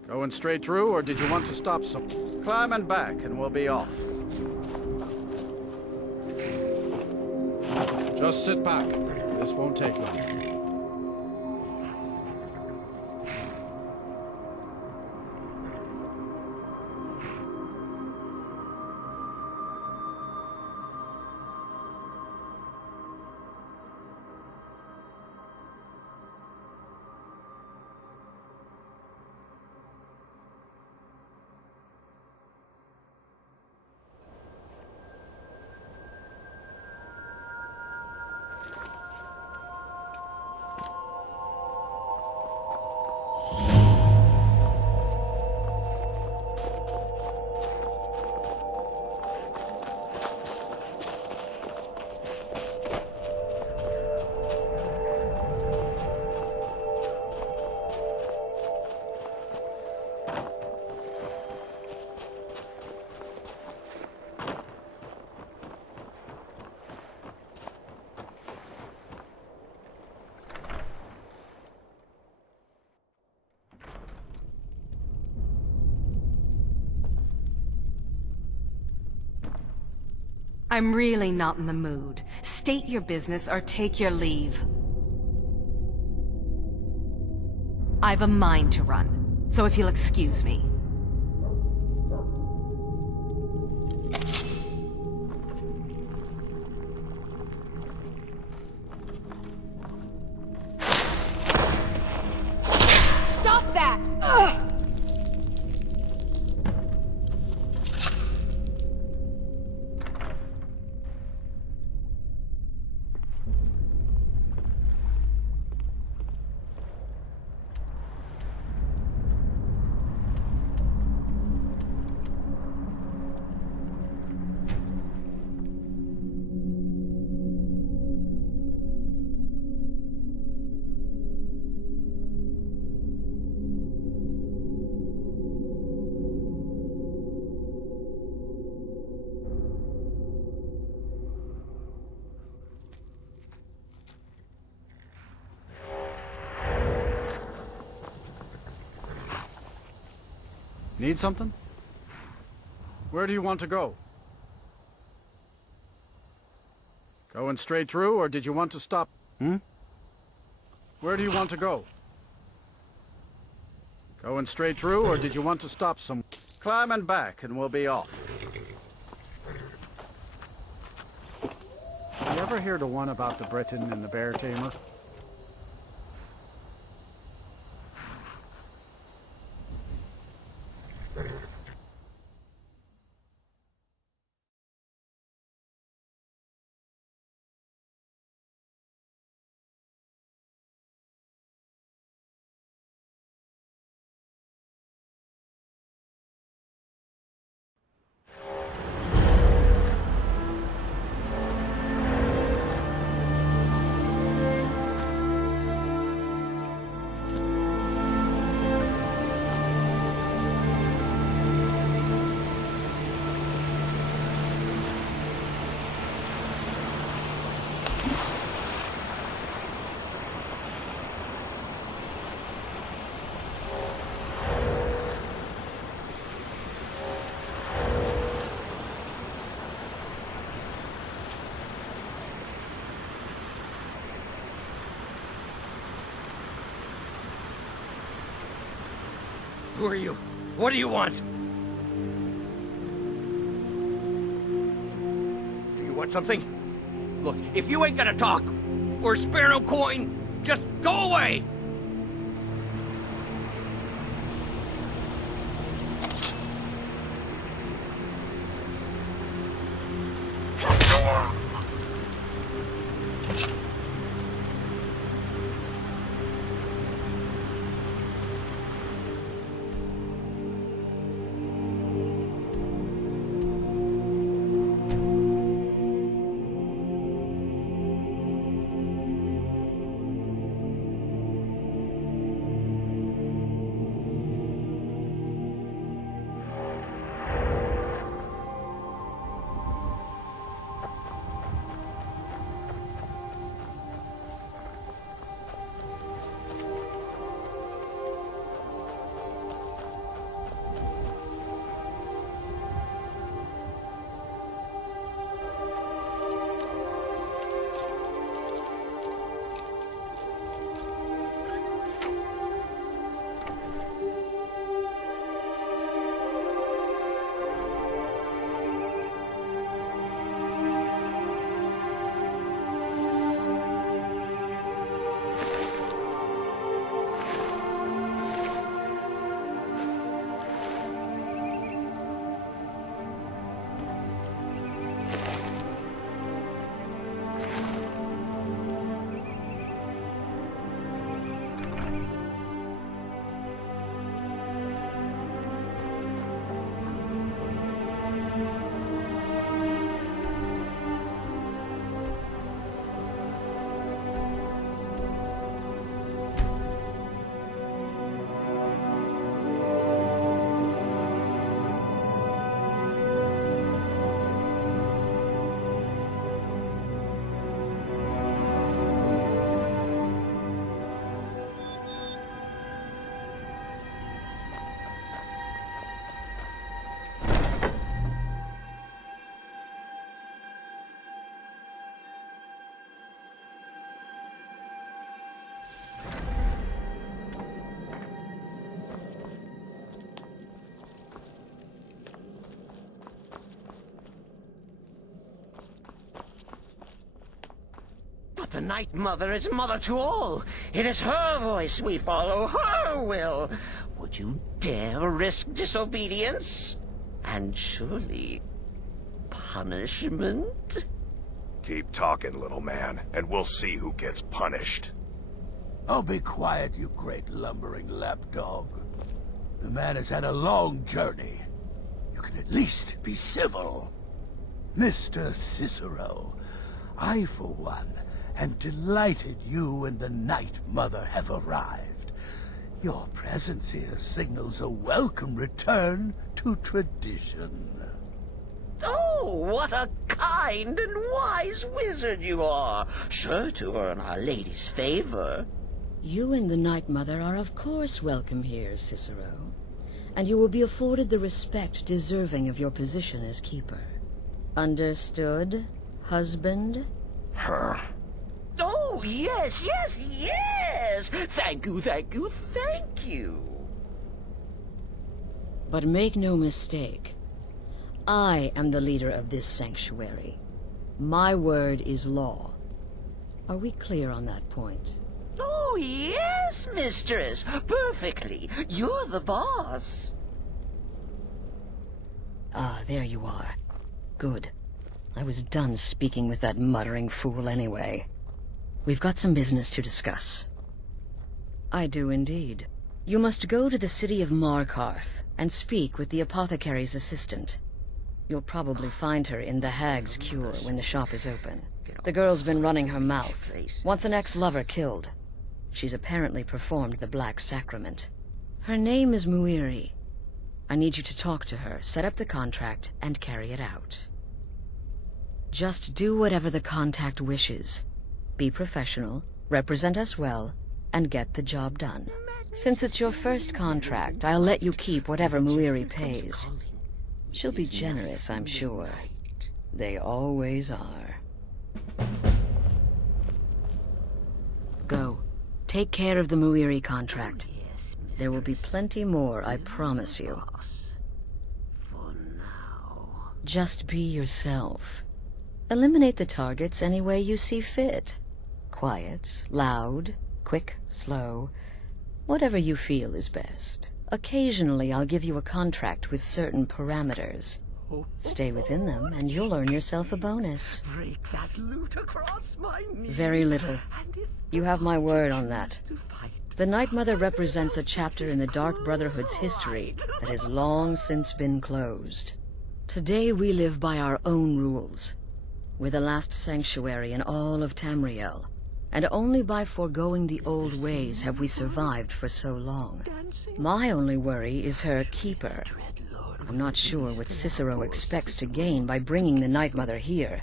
Going straight through, or did you want to stop some? Climb and back, and we'll be off. Just sit back. This won't take long. I'm really not in the mood. State your business or take your leave. I've a mind to run, so if you'll excuse me. Stop that! Ugh! Need something? Where do you want to go? Going straight through, or did you want to stop? Where do you want to go? Going straight through, or did you want to stop some? Climb and back, and we'll be off. You ever hear the one about the Briton and the bear tamer? Who are you? What do you want? Do you want something? Look, if you ain't gonna talk, or spare no coin, just go away! But the Night Mother is mother to all. It is her voice we follow, her will. Would you dare risk disobedience? And surely punishment? Keep talking, little man, and we'll see who gets punished. Oh, be quiet, you great lumbering lapdog. The man has had a long journey. You can at least be civil. Mr. Cicero, I, for one, am delighted you and the Night Mother have arrived. Your presence here signals a welcome return to tradition. Oh, what a kind and wise wizard you are! Sure to earn Our Lady's favor. You and the Night Mother are of course welcome here, Cicero. And you will be afforded the respect deserving of your position as keeper. Understood, husband? Her. Oh, yes, yes, yes! Thank you, thank you, thank you! But make no mistake. I am the leader of this sanctuary. My word is law. Are we clear on that point? Oh, yes, mistress. Perfectly. You're the boss. Ah, there you are. Good. I was done speaking with that muttering fool anyway. We've got some business to discuss. I do indeed. You must go to the city of Markarth and speak with the apothecary's assistant. You'll probably find her in the Hag's Cure when the shop is open. The girl's been running her mouth. Wants an ex-lover killed. She's apparently performed the Black Sacrament. Her name is Muiri. I need you to talk to her, set up the contract, and carry it out. Just do whatever the contact wishes. Be professional, represent us well, and get the job done. Since it's your first contract, I'll let you keep whatever Muiri pays. She'll be generous, I'm sure. They always are. Go. Take care of the Muiri contract. There will be plenty more, I promise you. Just be yourself. Eliminate the targets any way you see fit. Quiet, loud, quick, slow. Whatever you feel is best. Occasionally, I'll give you a contract with certain parameters. Stay within them, and you'll earn yourself a bonus. Break that loot across my knee. Very little. You have my word on that. The Night Mother represents a chapter in the Dark Brotherhood's history that has long since been closed. Today we live by our own rules. We're the last sanctuary in all of Tamriel, and only by foregoing the old ways have we survived for so long. My only worry is her keeper. I'm not sure what Cicero expects to gain by bringing the Night Mother here,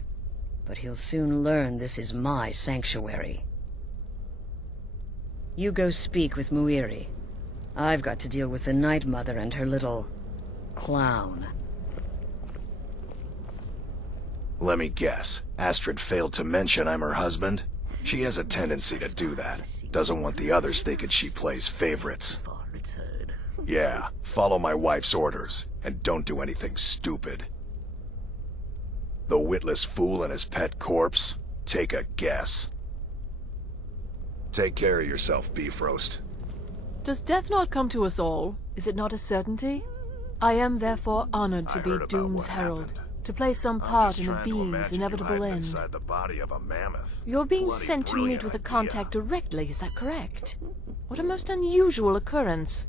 but he'll soon learn this is my sanctuary. You go speak with Muiri. I've got to deal with the Night Mother and her little clown. Let me guess. Astrid failed to mention I'm her husband? She has a tendency to do that. Doesn't want the others thinking she plays favorites. Yeah, follow my wife's orders, and don't do anything stupid. The witless fool and his pet corpse? Take a guess. Take care of yourself, Beefroast. Does death not come to us all? Is it not a certainty? I am therefore honored to be Doom's herald, to play some part in a being's inevitable end. Inside the body of a mammoth. You're being Bloody sent to meet with a contact directly, is that correct? What a most unusual occurrence.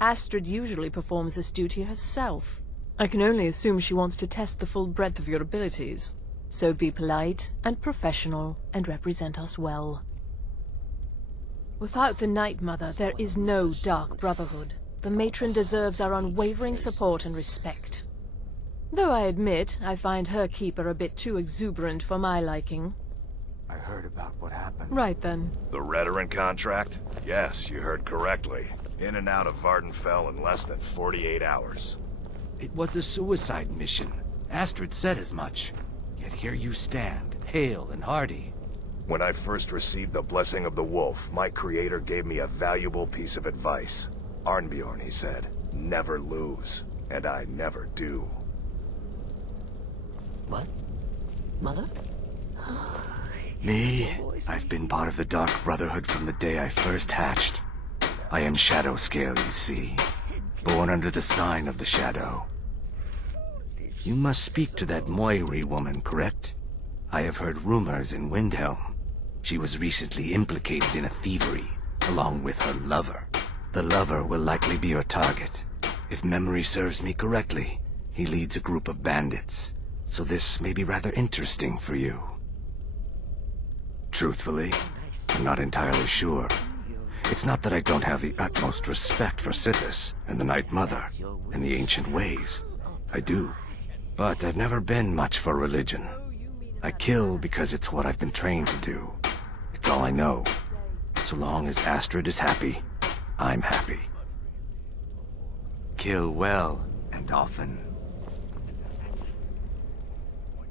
Astrid usually performs this duty herself. I can only assume she wants to test the full breadth of your abilities. So be polite and professional and represent us well. Without the Night Mother, there is no Dark Brotherhood. The matron deserves our unwavering support and respect. Though I admit, I find her keeper a bit too exuberant for my liking. I heard about what happened. Right then. The Redoran contract? Yes, you heard correctly. In and out of Vardenfell in less than 48 hours. It was a suicide mission. Astrid said as much. Yet here you stand, hale and hearty. When I first received the Blessing of the Wolf, my creator gave me a valuable piece of advice. Arnbjorn, he said, never lose. And I never do. What? Mother? Me? I've been part of the Dark Brotherhood from the day I first hatched. I am Shadow Scale, you see. Born under the sign of the Shadow. You must speak to that Moiri woman, correct? I have heard rumors in Windhelm. She was recently implicated in a thievery, along with her lover. The lover will likely be your target. If memory serves me correctly, he leads a group of bandits, so this may be rather interesting for you. Truthfully, I'm not entirely sure. It's not that I don't have the utmost respect for Sithis and the Night Mother and the ancient ways. I do. But I've never been much for religion. I kill because it's what I've been trained to do. It's all I know. So long as Astrid is happy, I'm happy. Kill well and often.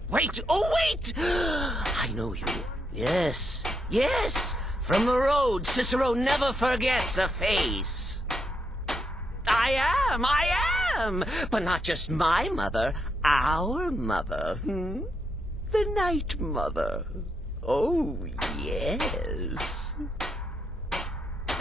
Wait! Oh, wait! I know you. Yes. Yes! From the road, Cicero never forgets a face. I am! But not just my mother, our mother. The Night Mother. Oh, yes.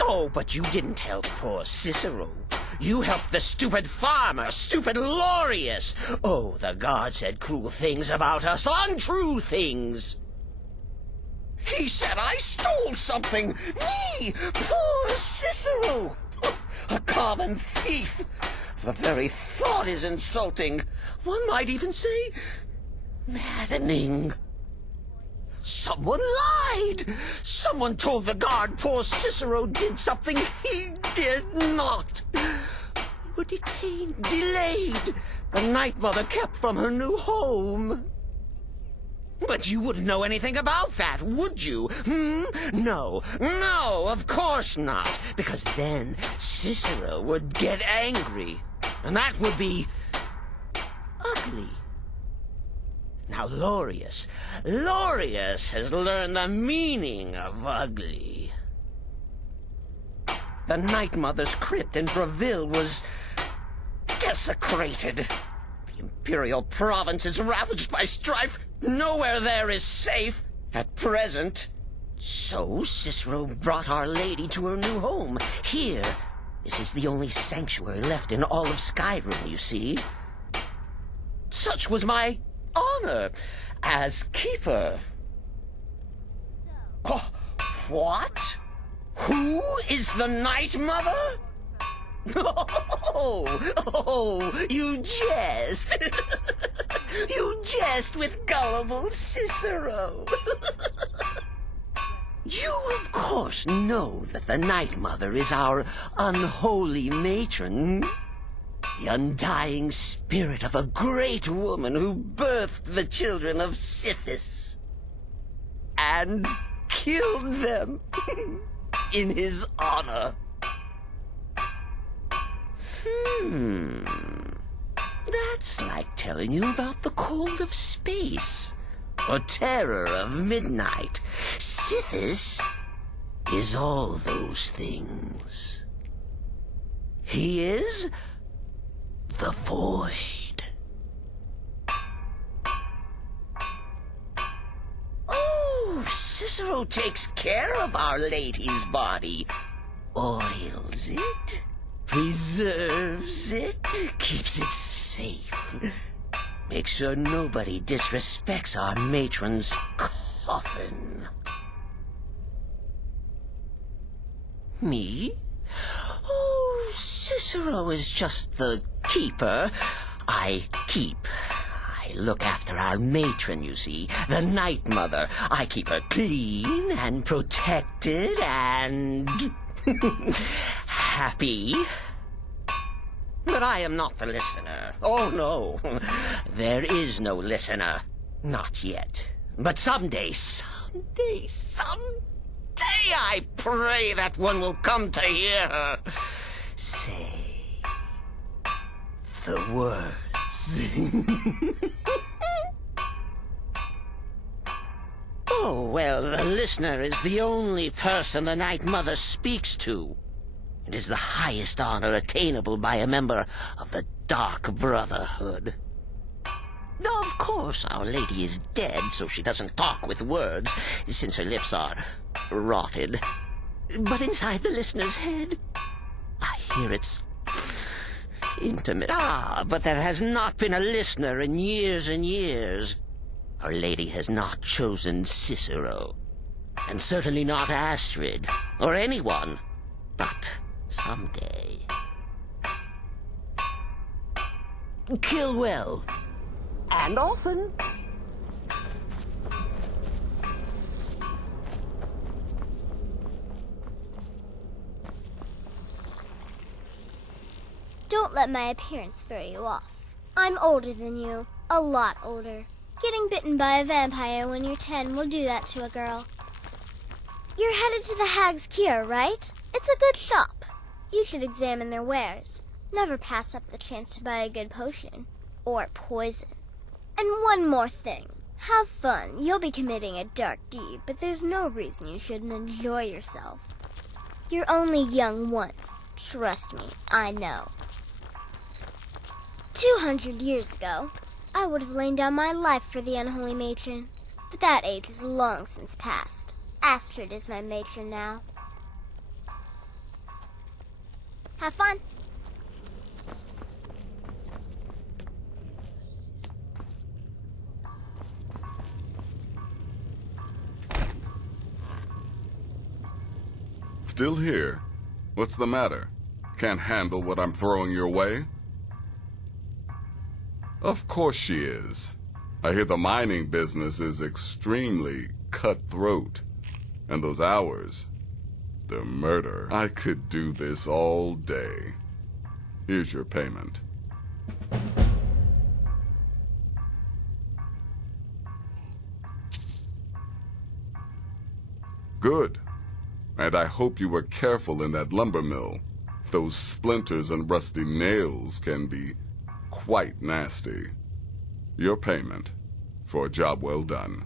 Oh, but you didn't help poor Cicero. You helped the stupid farmer, stupid Lorius. Oh, the guard said cruel things about us, untrue things. He said I stole something. Me, poor Cicero. A common thief. The very thought is insulting. One might even say maddening. Someone lied. Someone told the guard poor Cicero did something he did not. Were detained, delayed. The Night Mother kept from her new home. But you wouldn't know anything about that, would you? No, of course not. Because then Cicero would get angry. And that would be ugly. Now, Lorius has learned the meaning of ugly. The Night Mother's crypt in Breville was desecrated. The Imperial province is ravaged by strife. Nowhere there is safe at present. So Cicero brought Our Lady to her new home. Here, this is the only sanctuary left in all of Skyrim, you see. Such was my honor as keeper. Oh, what? Who is the Night Mother? Oh, you jest. You jest with gullible Cicero. You, of course, know that the Night Mother is our unholy matron. The undying spirit of a great woman who birthed the children of Sithis. And killed them in his honor. That's like telling you about the cold of space, or terror of midnight. Sithis is all those things. He is the void. Oh, Cicero takes care of Our Lady's body. Oils it, preserves it, keeps it safe. Makes sure nobody disrespects our matron's coffin. Me? Oh, Cicero is just the keeper. I keep. I look after our matron, you see, the Night Mother. I keep her clean and protected and happy. But I am not the listener. Oh, no. There is no listener. Not yet. But someday, I pray that one will come to hear her say the words. Oh, well, the listener is the only person the Night Mother speaks to. It is the highest honor attainable by a member of the Dark Brotherhood. Of course, course, Our Lady is dead, so she doesn't talk with words, since her lips are rotted. But inside the listener's head, I hear it's intimate. Ah, but there has not been a listener in years and years. Our Lady has not chosen Cicero, and certainly not Astrid, or anyone. But someday... Kill well, and often. Don't let my appearance throw you off. I'm older than you, a lot older. Getting bitten by a vampire when you're 10 will do that to a girl. You're headed to the Hag's Cure, right? It's a good shop. You should examine their wares. Never pass up the chance to buy a good potion. Or poison. And one more thing. Have fun. You'll be committing a dark deed, but there's no reason you shouldn't enjoy yourself. You're only young once. Trust me, I know. 200 years ago, I would have lain down my life for the unholy matron. But that age is long since past. Astrid is my matron now. Have fun. Still here? What's the matter? Can't handle what I'm throwing your way? Of course she is. I hear the mining business is extremely cutthroat. And those hours, the murder. I could do this all day. Here's your payment. Good. And I hope you were careful in that lumber mill. Those splinters and rusty nails can be quite nasty. Your payment for a job well done.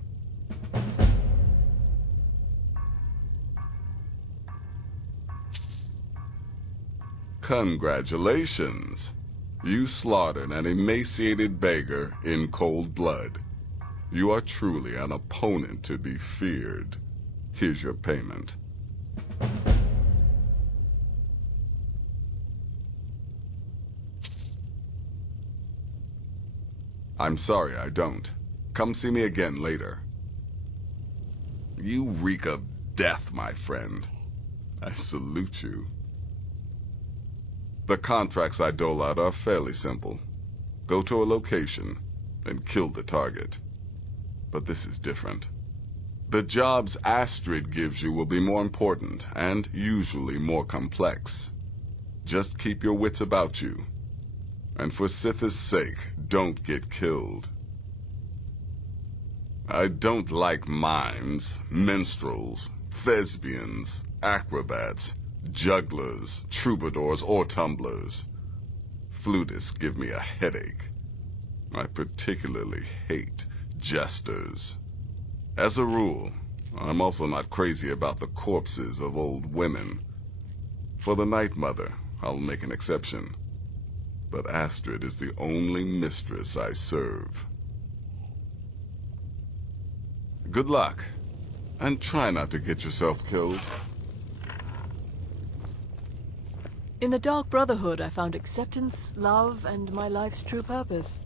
Congratulations. You slaughtered an emaciated beggar in cold blood. You are truly an opponent to be feared. Here's your payment. I'm sorry, I don't. Come see me again later. You reek of death, my friend. I salute you. The contracts I dole out are fairly simple. Go to a location and kill the target. But this is different. The jobs Astrid gives you will be more important and usually more complex. Just keep your wits about you. And for Sith's sake, don't get killed. I don't like mimes, minstrels, thespians, acrobats, jugglers, troubadours, or tumblers. Flutists give me a headache. I particularly hate jesters. As a rule, I'm also not crazy about the corpses of old women. For the Night Mother, I'll make an exception. But Astrid is the only mistress I serve. Good luck, and try not to get yourself killed. In the Dark Brotherhood, I found acceptance, love, and my life's true purpose.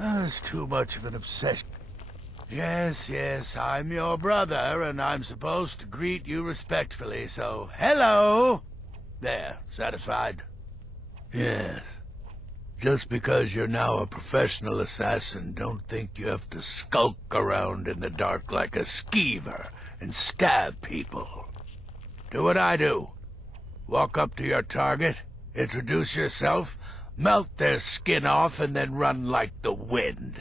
That's too much of an obsession. Yes, I'm your brother, and I'm supposed to greet you respectfully, so hello! There, satisfied? Yes. Just because you're now a professional assassin, don't think you have to skulk around in the dark like a skeever and stab people. Do what I do. Walk up to your target, introduce yourself, melt their skin off, and then run like the wind.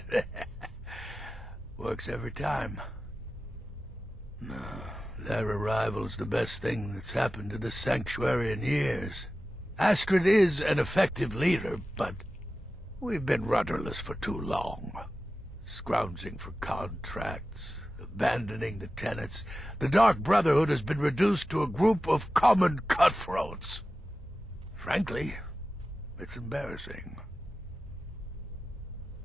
Works every time. Their arrival's the best thing that's happened to the Sanctuary in years. Astrid is an effective leader, but we've been rudderless for too long. Scrounging for contracts, abandoning the tenets. The Dark Brotherhood has been reduced to a group of common cutthroats. Frankly, it's embarrassing.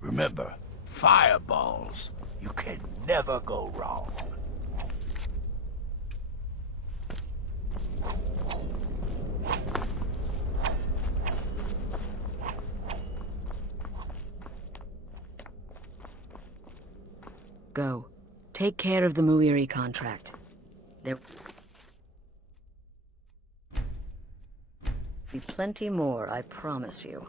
Remember, fireballs. You can never go wrong. Go. Take care of the Muiri contract. There'll be plenty more, I promise you.